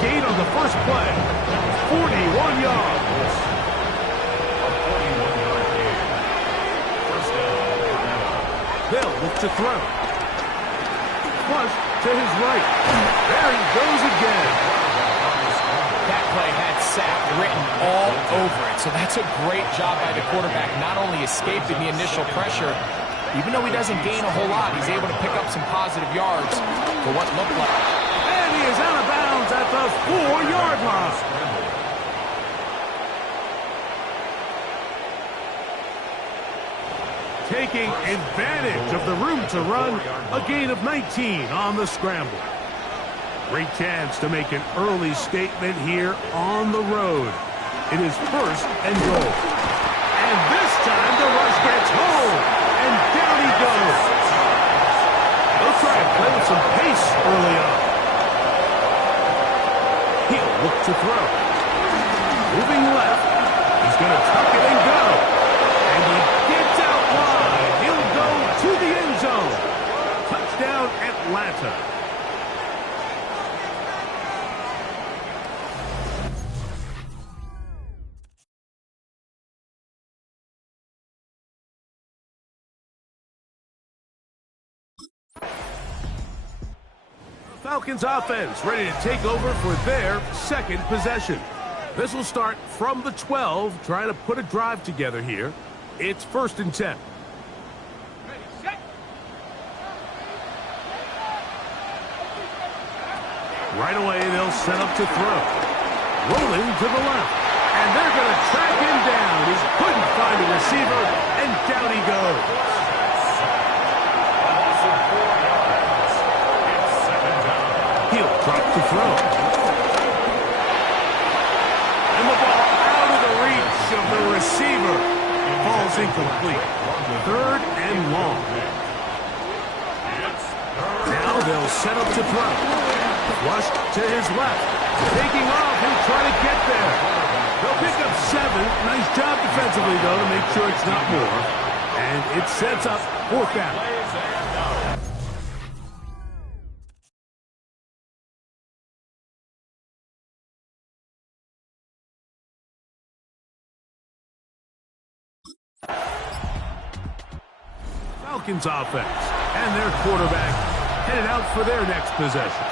Gate on the first play. 41 yards. They'll look to throw. Flush to his right. There he goes again. That play had sack written all over it. So that's a great job by the quarterback, not only escaping the initial pressure, even though he doesn't gain a whole lot, he's able to pick up some positive yards for what looked like. And he is out of bounds at the 4-yard line. Taking advantage of the room to run, a gain of 19 on the scramble. Great chance to make an early statement here on the road. It is 1st and goal. And this time the rush gets home, and down he goes. They'll try and play with some pace early on. He'll look to throw. Moving left. He's going to tuck it and go. And he gets out wide. He'll go to the end zone. Touchdown, Atlanta. Falcons offense ready to take over for their 2nd possession. This will start from the 12, trying to put a drive together here. It's 1st and 10. Right away, they'll set up to throw. Rolling to the left. And they're going to track him down. He couldn't find a receiver, and down he goes. He'll drop to throw. And the ball out of the reach of the receiver. Falls incomplete. 3rd and long. Now they'll set up to throw. Flush to his left. Taking off and trying to get there. They'll pick up 7. Nice job defensively, though, to make sure it's not more. And it sets up 4th down. Falcons offense, and their quarterback headed out for their next possession.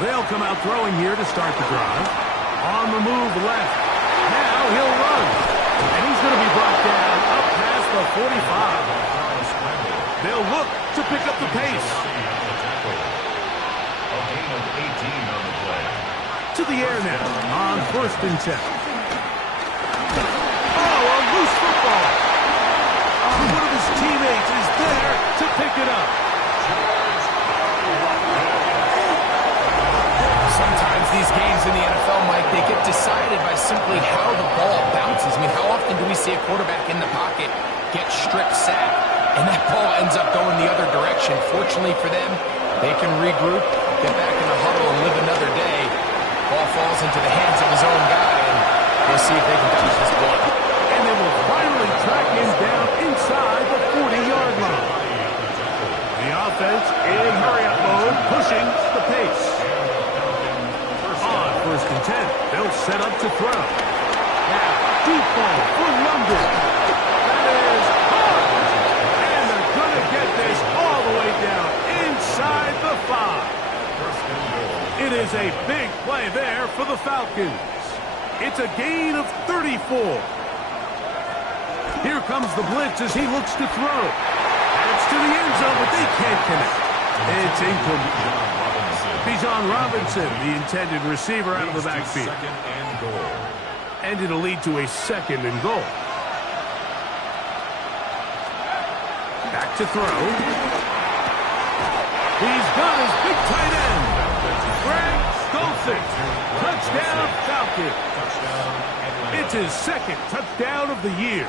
They'll come out throwing here to start the drive. On the move left. Now he'll run. And he's going to be brought down up past the 45. They'll look to pick up the pace. A gain of 18 on the play. To the air now on 1st and 10. Oh, a loose football. One of his teammates is there to pick it up. Sometimes these games in the NFL, Mike, they get decided by simply how the ball bounces. I mean, how often do we see a quarterback in the pocket get strip sacked, and that ball ends up going the other direction? Fortunately for them, they can regroup, get back in the huddle, and live another day. Ball falls into the hands of his own guy, and we'll see if they can finish this one. And they will finally track him down inside the 40-yard line. The offense in hurry-up mode, pushing the pace. On 1st and 10, they'll set up to throw. Now, deep ball for London. That is hard. And they're going to get this all the way down inside the 5. It is a big play there for the Falcons. It's a gain of 34. Here comes the blitz as he looks to throw. And it's to the end zone, but they can't connect. It's incomplete. Bijan Robinson, the intended receiver, out of the backfield. Second and goal. And it'll lead to a 2nd and goal. Back to throw. He's got his big tight end. Greg Stoltz. Touchdown, Falcons. It's his 2nd touchdown of the year.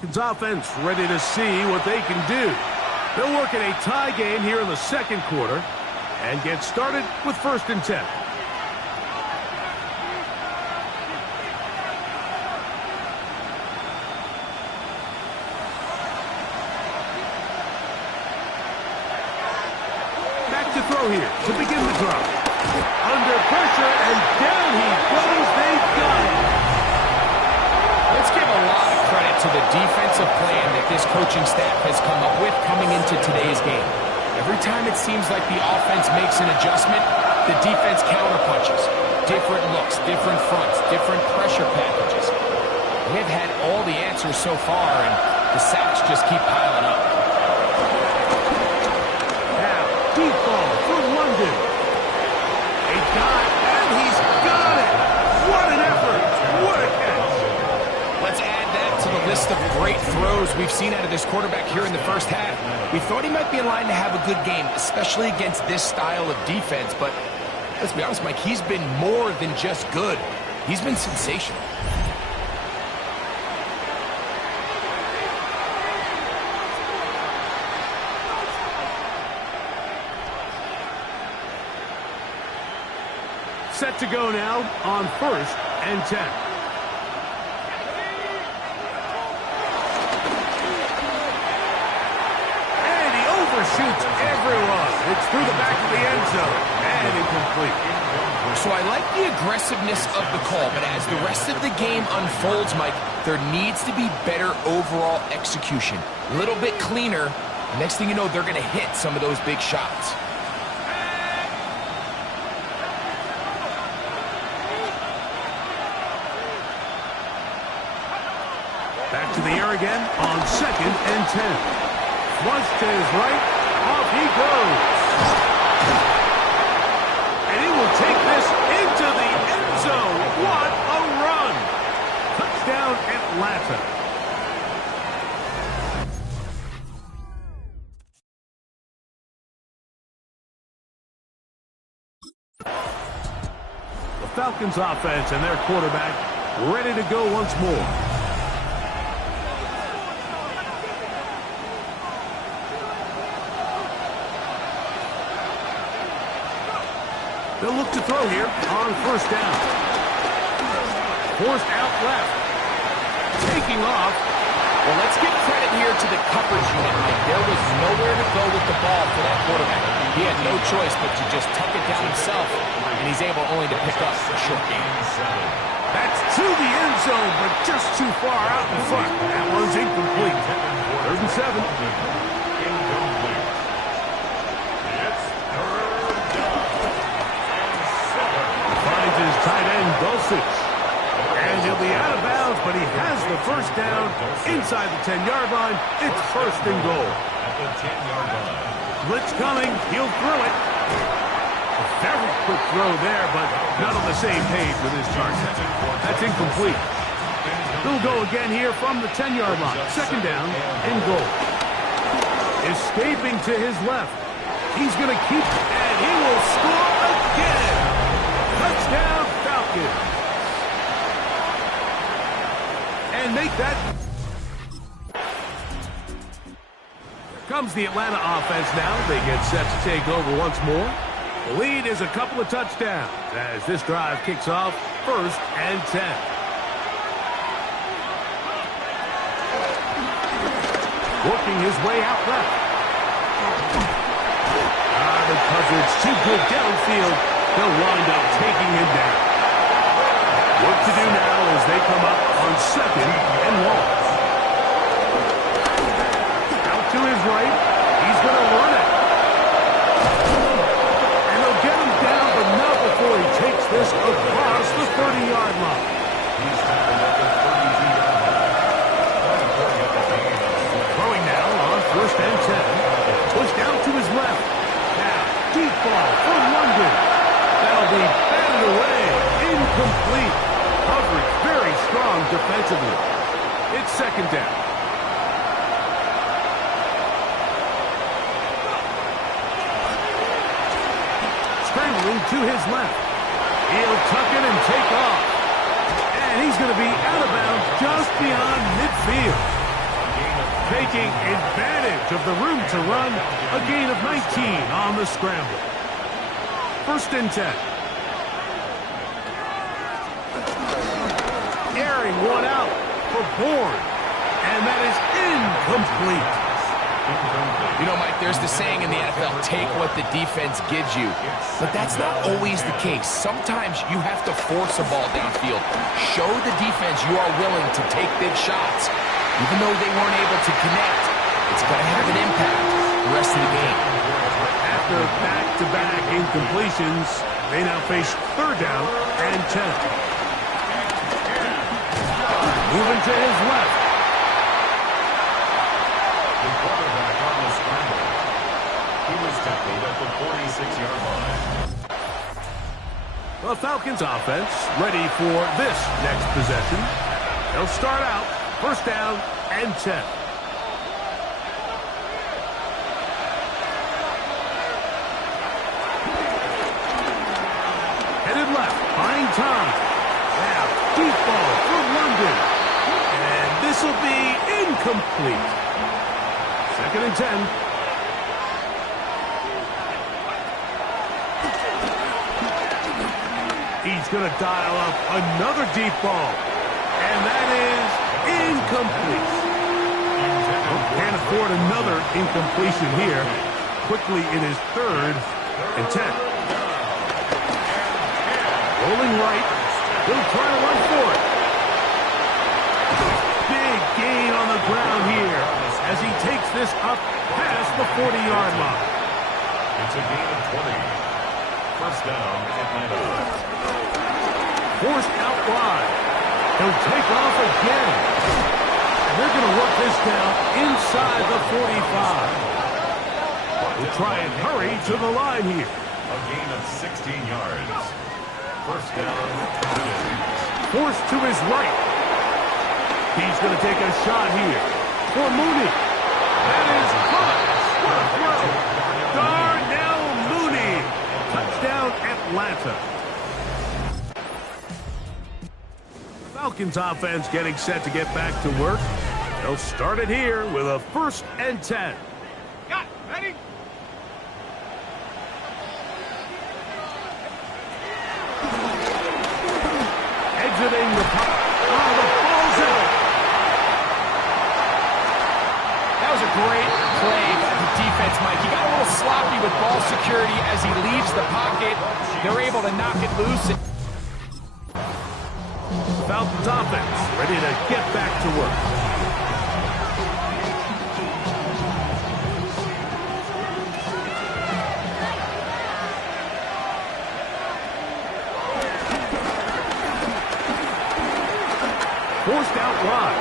Falcons offense ready to see what they can do. They'll work in a tie game here in the 2nd quarter and get started with 1st and 10. Here to begin the drive. Under pressure, and down he goes. They've got it. Let's give a lot of credit to the defensive plan that this coaching staff has come up with coming into today's game. Every time it seems like the offense makes an adjustment, the defense counterpunches. Different looks, different fronts, different pressure packages. They've had all the answers so far, and the sacks just keep piling up. Deep ball for London. A dive, and he's got it. What an effort. What a catch. Let's add that to the list of great throws we've seen out of this quarterback here in the first half. We thought he might be in line to have a good game, especially against this style of defense. But let's be honest, Mike, he's been more than just good. He's been sensational. Set to go now on 1st and 10. And he overshoots everyone. It's through the back of the end zone and incomplete. So I like the aggressiveness of the call, but as the rest of the game unfolds, Mike, there needs to be better overall execution. A little bit cleaner. Next thing you know, they're going to hit some of those big shots. Back to the air again on 2nd and 10. Flush to his right. Off he goes. And he will take this into the end zone. What a run. Touchdown, Atlanta. The Falcons offense and their quarterback ready to go once more. They'll look to throw here on 1st down. Forced out left. Taking off. Well, let's give credit here to the coverage unit. There was nowhere to go with the ball for that quarterback. He had no choice but to just tuck it down himself, and he's able only to pick up a short gain. That's to the end zone, but just too far out in front. That one's incomplete. 3rd and 7. usage. And he'll be out of bounds, but he has the first down inside the 10-yard line. It's first and goal. At the 10-yard line. Blitz coming. He'll throw it. A very quick throw there, but not on the same page with his target. That's incomplete. He'll go again here from the 10-yard line. Second down and goal. Escaping to his left. He's going to keep it, and he will score again. Touchdown, Falcons. And make that. Here comes the Atlanta offense now. They get set to take over once more. The lead is a couple of touchdowns as this drive kicks off first and 10. Working his way out left. The coverage too good downfield. They'll wind up taking him down. Work to do now as they come up on second and long. Out to his right. He's going to run it. And they'll get him down, but not before he takes this across the 30-yard line. Throwing now on first and 10. Pushed out to his left. Now, deep ball for London. That'll be batted away. Incomplete. Coverage very strong defensively. It's second down. Scrambling to his left. He'll tuck it and take off. And he's going to be out of bounds just beyond midfield. Taking advantage of the room to run. A gain of 19 on the scramble. First and 10. Airing one out for Bourne. And that is incomplete. You know, Mike, there's the saying in the NFL, take what the defense gives you. But that's not always the case. Sometimes you have to force a ball downfield. Show the defense you are willing to take big shots. Even though they weren't able to connect, it's going to have an impact the rest of the game. After back-to-back incompletions, they now face third down and 10. Moving to his left. The quarterback on the scramble. He was tackled at the 46-yard line. The Falcons offense ready for this next possession. They'll start out first down and 10. Headed left, buying time. Now, deep ball for London. And this will be incomplete. Second and 10. He's going to dial up another deep ball. And that is incomplete. Can't afford another incompletion here. Quickly in his third and 10. Rolling right. He'll try to run for it. Big gain on the ground here as he takes this up past the 40-yard line. It's a gain of 20. First down, Atlanta. Forced out wide. He'll take off again. They're going to work this down inside the 45. We'll try and hurry to the line here. A gain of 16 yards. First down. Forced to his right. He's going to take a shot here for Mooney. That is caught. Darnell Mooney. Touchdown, Atlanta. Falcons offense getting set to get back to work. They'll start it here with a first and 10. Got it. Ready? Exiting the pocket. Oh, the ball's out. That was a great play by the defense, Mike. He got a little sloppy with ball security as he leaves the pocket. They're able to knock it loose. Falcons offense ready to get back to work. Forced out wide.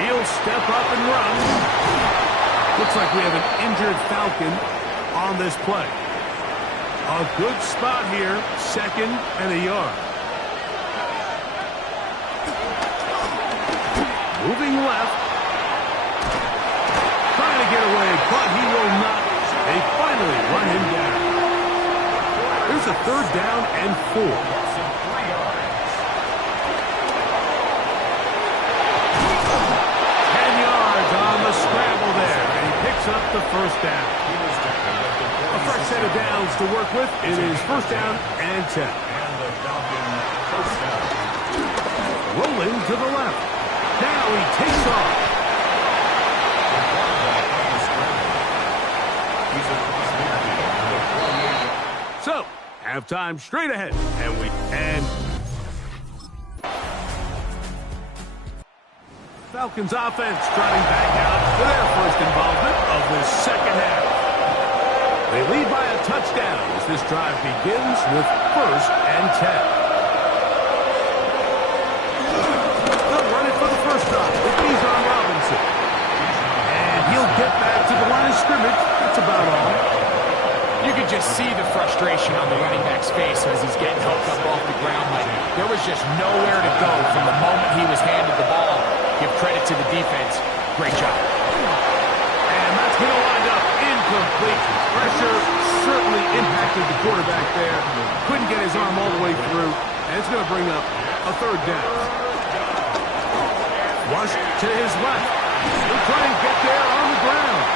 He'll step up and run. Looks like we have an injured Falcon on this play. A good spot here, 2nd and a yard. Moving left. Trying to get away, but he will not. They finally run him down. Here's a 3rd down and 4. 10 yards on the scramble there, and he picks up the 1st down. A fresh set of downs to work with. It is 1st down and 10. Rolling to the left. Now he takes off. So, halftime straight ahead. And Falcons offense trotting back out for their first involvement of this 2nd half. They lead by a touchdown as this drive begins with 1st and 10. They'll run it for the first time with Bijan Robinson. And he'll get back to the line of scrimmage. That's about all. You could just see the frustration on the running back's face as he's getting helped up off the ground. Like, there was just nowhere to go from the moment he was handed the ball. Give credit to the defense. Great job. And that's going to wind up incomplete. Pressure certainly impacted the quarterback there. Couldn't get his arm all the way through. And it's going to bring up a 3rd down. Rush to his left. He'll try and get there on the ground.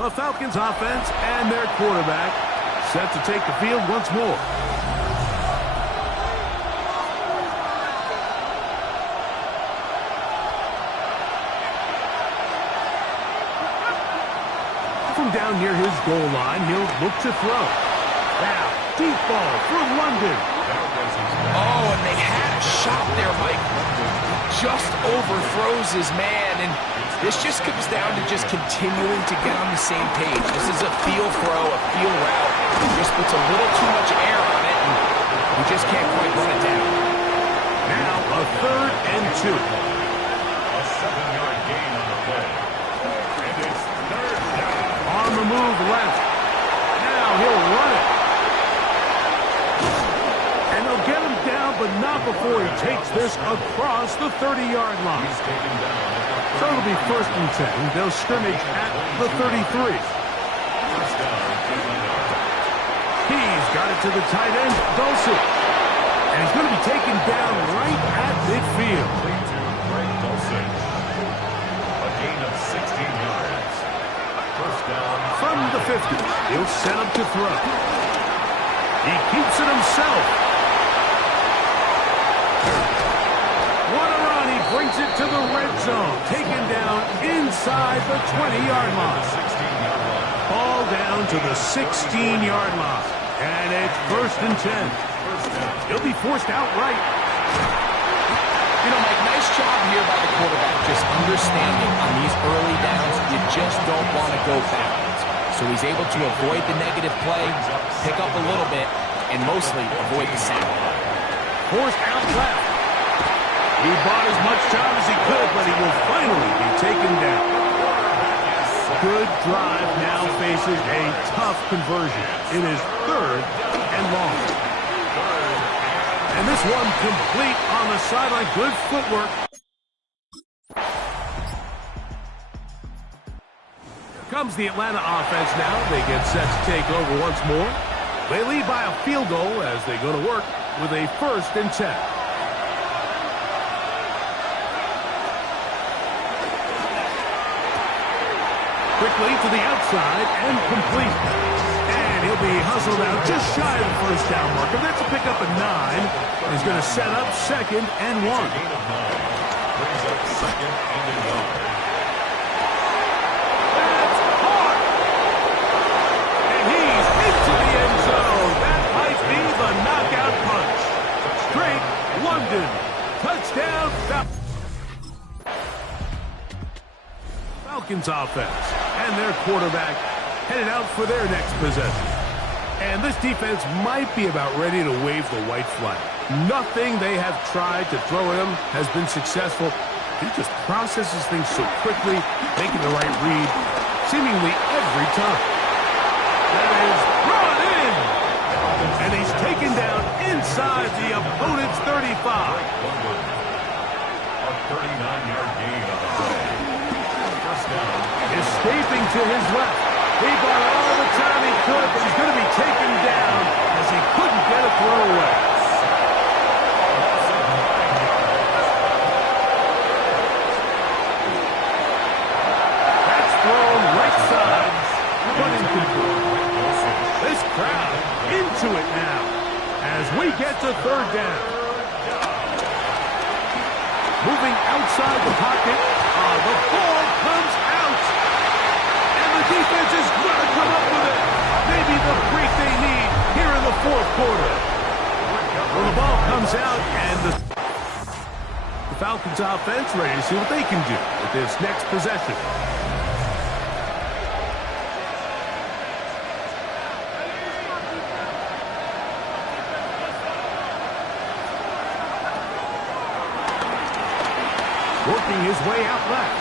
The Falcons offense and their quarterback set to take the field once more. From down near his goal line, he'll look to throw. Now, deep ball for London. Oh, and they had a shot there, Mike. Just overthrows his man, and this just comes down to just continuing to get on the same page. This is a feel throw, a feel route. Just puts a little too much air on it, and we just can't quite run it down. Now a 3rd and 2. A 7-yard gain on the play. And it's 3rd down. On the move left. Now he'll run it. And they'll get him down, but not before he takes this across the 30-yard line. So it'll be 1st and 10. They'll scrimmage at the 33. He's got it to the tight end, Dulcich. And he's going to be taken down right at midfield. A gain of 16 yards. 1st down. From the 50, he'll set up to throw. He keeps it himself. What a run. He brings it to the red zone. Taken down inside the 20-yard line. Ball down to the 16-yard line. And it's 1st and 10. He'll be forced outright. You know, Mike, nice job here by the quarterback, just understanding on these early downs, you just don't want to go backwards. So he's able to avoid the negative play, pick up a little bit, and mostly avoid the sack. Forced out left. He bought as much time as he could, but he will finally be taken down. Good drive now faces a tough conversion. It is 3rd and long. And this one complete on the sideline. Good footwork. Here comes the Atlanta offense now. They get set to take over once more. They lead by a field goal as they go to work with a 1st and 10. Quickly to the outside and complete. And he'll be hustled out just shy of the 1st down marker. That's a pickup of 9. He's going to set up 2nd and 1. Brings up 2nd and 1. That's hard. And he's into the end zone. That might be the knockout punch. Drake London. Touchdown. Falcons offense and their quarterback headed out for their next possession. And this defense might be about ready to wave the white flag. Nothing they have tried to throw at him has been successful. He just processes things so quickly, making the right read, seemingly every time. That is brought in! And he's taken down inside the opponent's 35. A 39-yard gain on the play. First down. Escaping to his left. He got all the time he could, but he's going to be taken down as he couldn't get a throw away. That's thrown right side, but incomplete. This crowd into it now as we get to third down. Moving outside the pocket, the ball comes out. And the defense is going to come up with it. Maybe the break they need here in the fourth quarter. Well, the ball comes out, and the Falcons offense ready to see what they can do with this next possession. Working his way out left.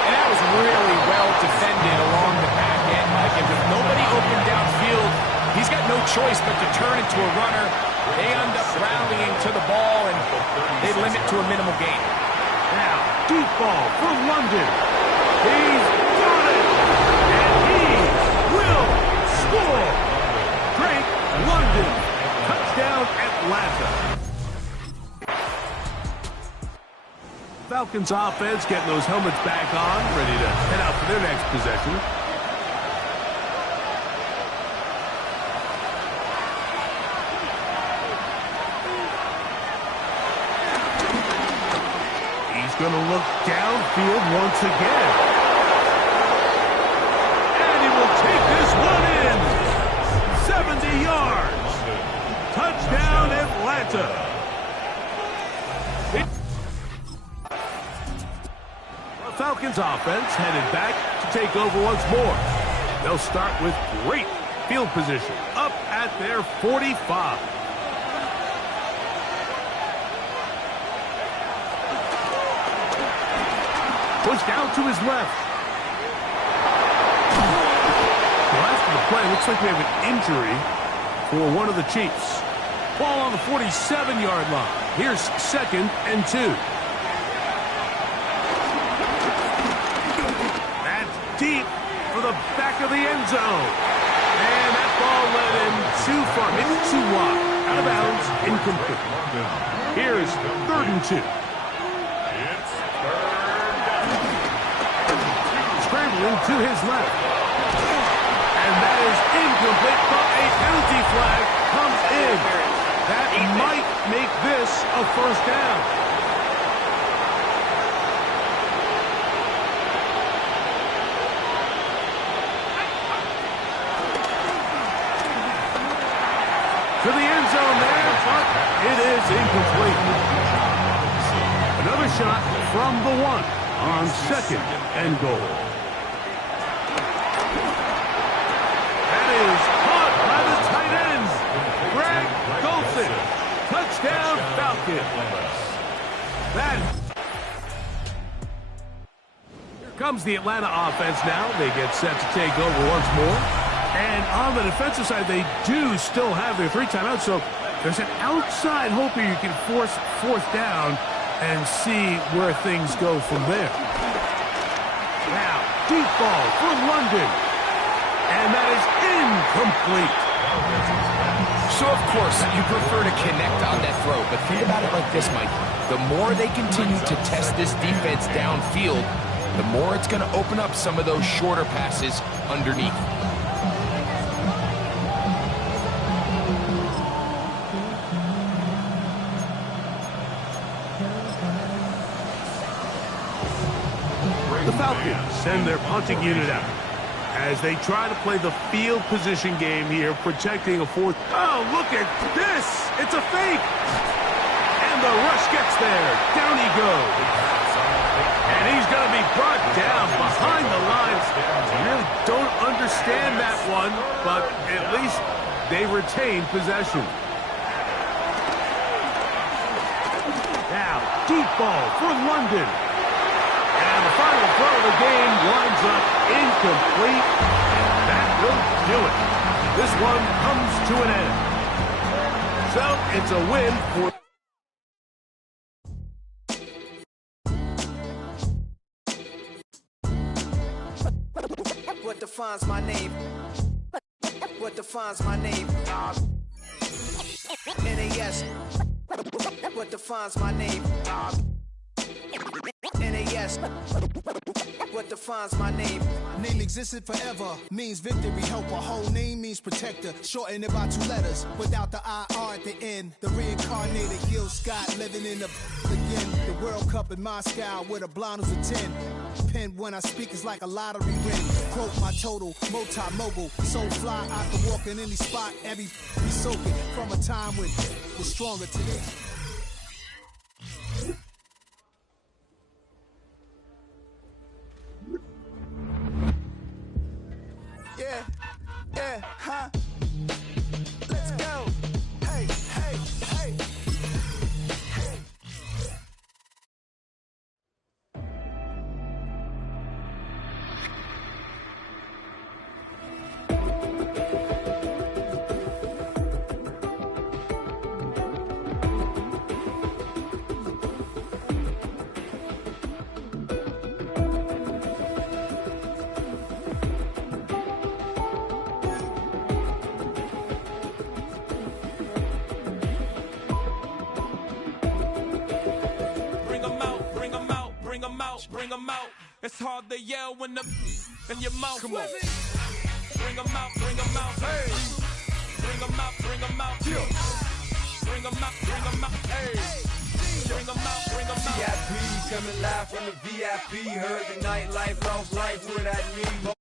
And that was really well defended along the back end, Mike. And with nobody open downfield, he's got no choice but to turn into a runner. They end up rallying to the ball, and they limit to a minimal gain. Now, deep ball for London. He's got it! And he will score! Drake London. Touchdown, Atlanta. Falcons offense getting those helmets back on, ready to head out for their next possession. He's going to look downfield once again. And he will take this one in. 70 yards. Touchdown, Atlanta. Falcons offense headed back to take over once more. They'll start with great field position up at their 45. Pushed out to his left. Well, after the play, looks like we have an injury for one of the Chiefs. Ball on the 47-yard line. Here's 2nd and 2. Deep for the back of the end zone. And that ball led him too far, maybe too wide. Out of bounds, incomplete. Here's 3rd and 2. It's third down. Scrambling to his left. And that is incomplete, but a penalty flag comes in. That might make this a first down. To the end zone there, but it is incomplete. Another shot from the 1 on 2nd and goal. That is caught by the tight end, Greg Golson. Touchdown, Falcons. Here comes the Atlanta offense now. They get set to take over once more. And on the defensive side, they do still have their 3 timeouts, so there's an outside hope here you can force 4th down and see where things go from there. Now, deep ball for London. And that is incomplete. So, of course, you prefer to connect on that throw, but think about it like this, Mike. The more they continue to test this defense downfield, the more it's going to open up some of those shorter passes underneath. The Falcons send their punting unit out as they try to play the field position game here, protecting a 4th. Oh, look at this! It's a fake! And the rush gets there. Down he goes. And he's going to be brought down behind the lines. won, but at least they retained possession. Now, deep ball for London. And the final throw of the game winds up incomplete, and that will do it. This one comes to an end. So, it's a win for... What defines my name? What defines my name? NAS. What defines my name? NAS. What defines my name? Name existed forever, means victory, helper. Whole name means protector, shorten it by 2 letters, without the IR at the end. The reincarnated Gil Scott living in the again. The World Cup in Moscow with a blonde who's a 10. Pen when I speak is like a lottery win. Quote my total, multi-mogul, so fly I can walk in any spot, every be soaking from a time when we're stronger today. Yeah, huh? Let's go. Hey, hey, hey. Bring them out. It's hard to yell when the in your mouth. Come on. Bring them out, bring them out. Hey. Bring them out, bring them out. Yeah. Bring them out, bring them out. Hey. Bring them out, bring them out. VIP coming live from the VIP. Heard the nightlife, lost life without me.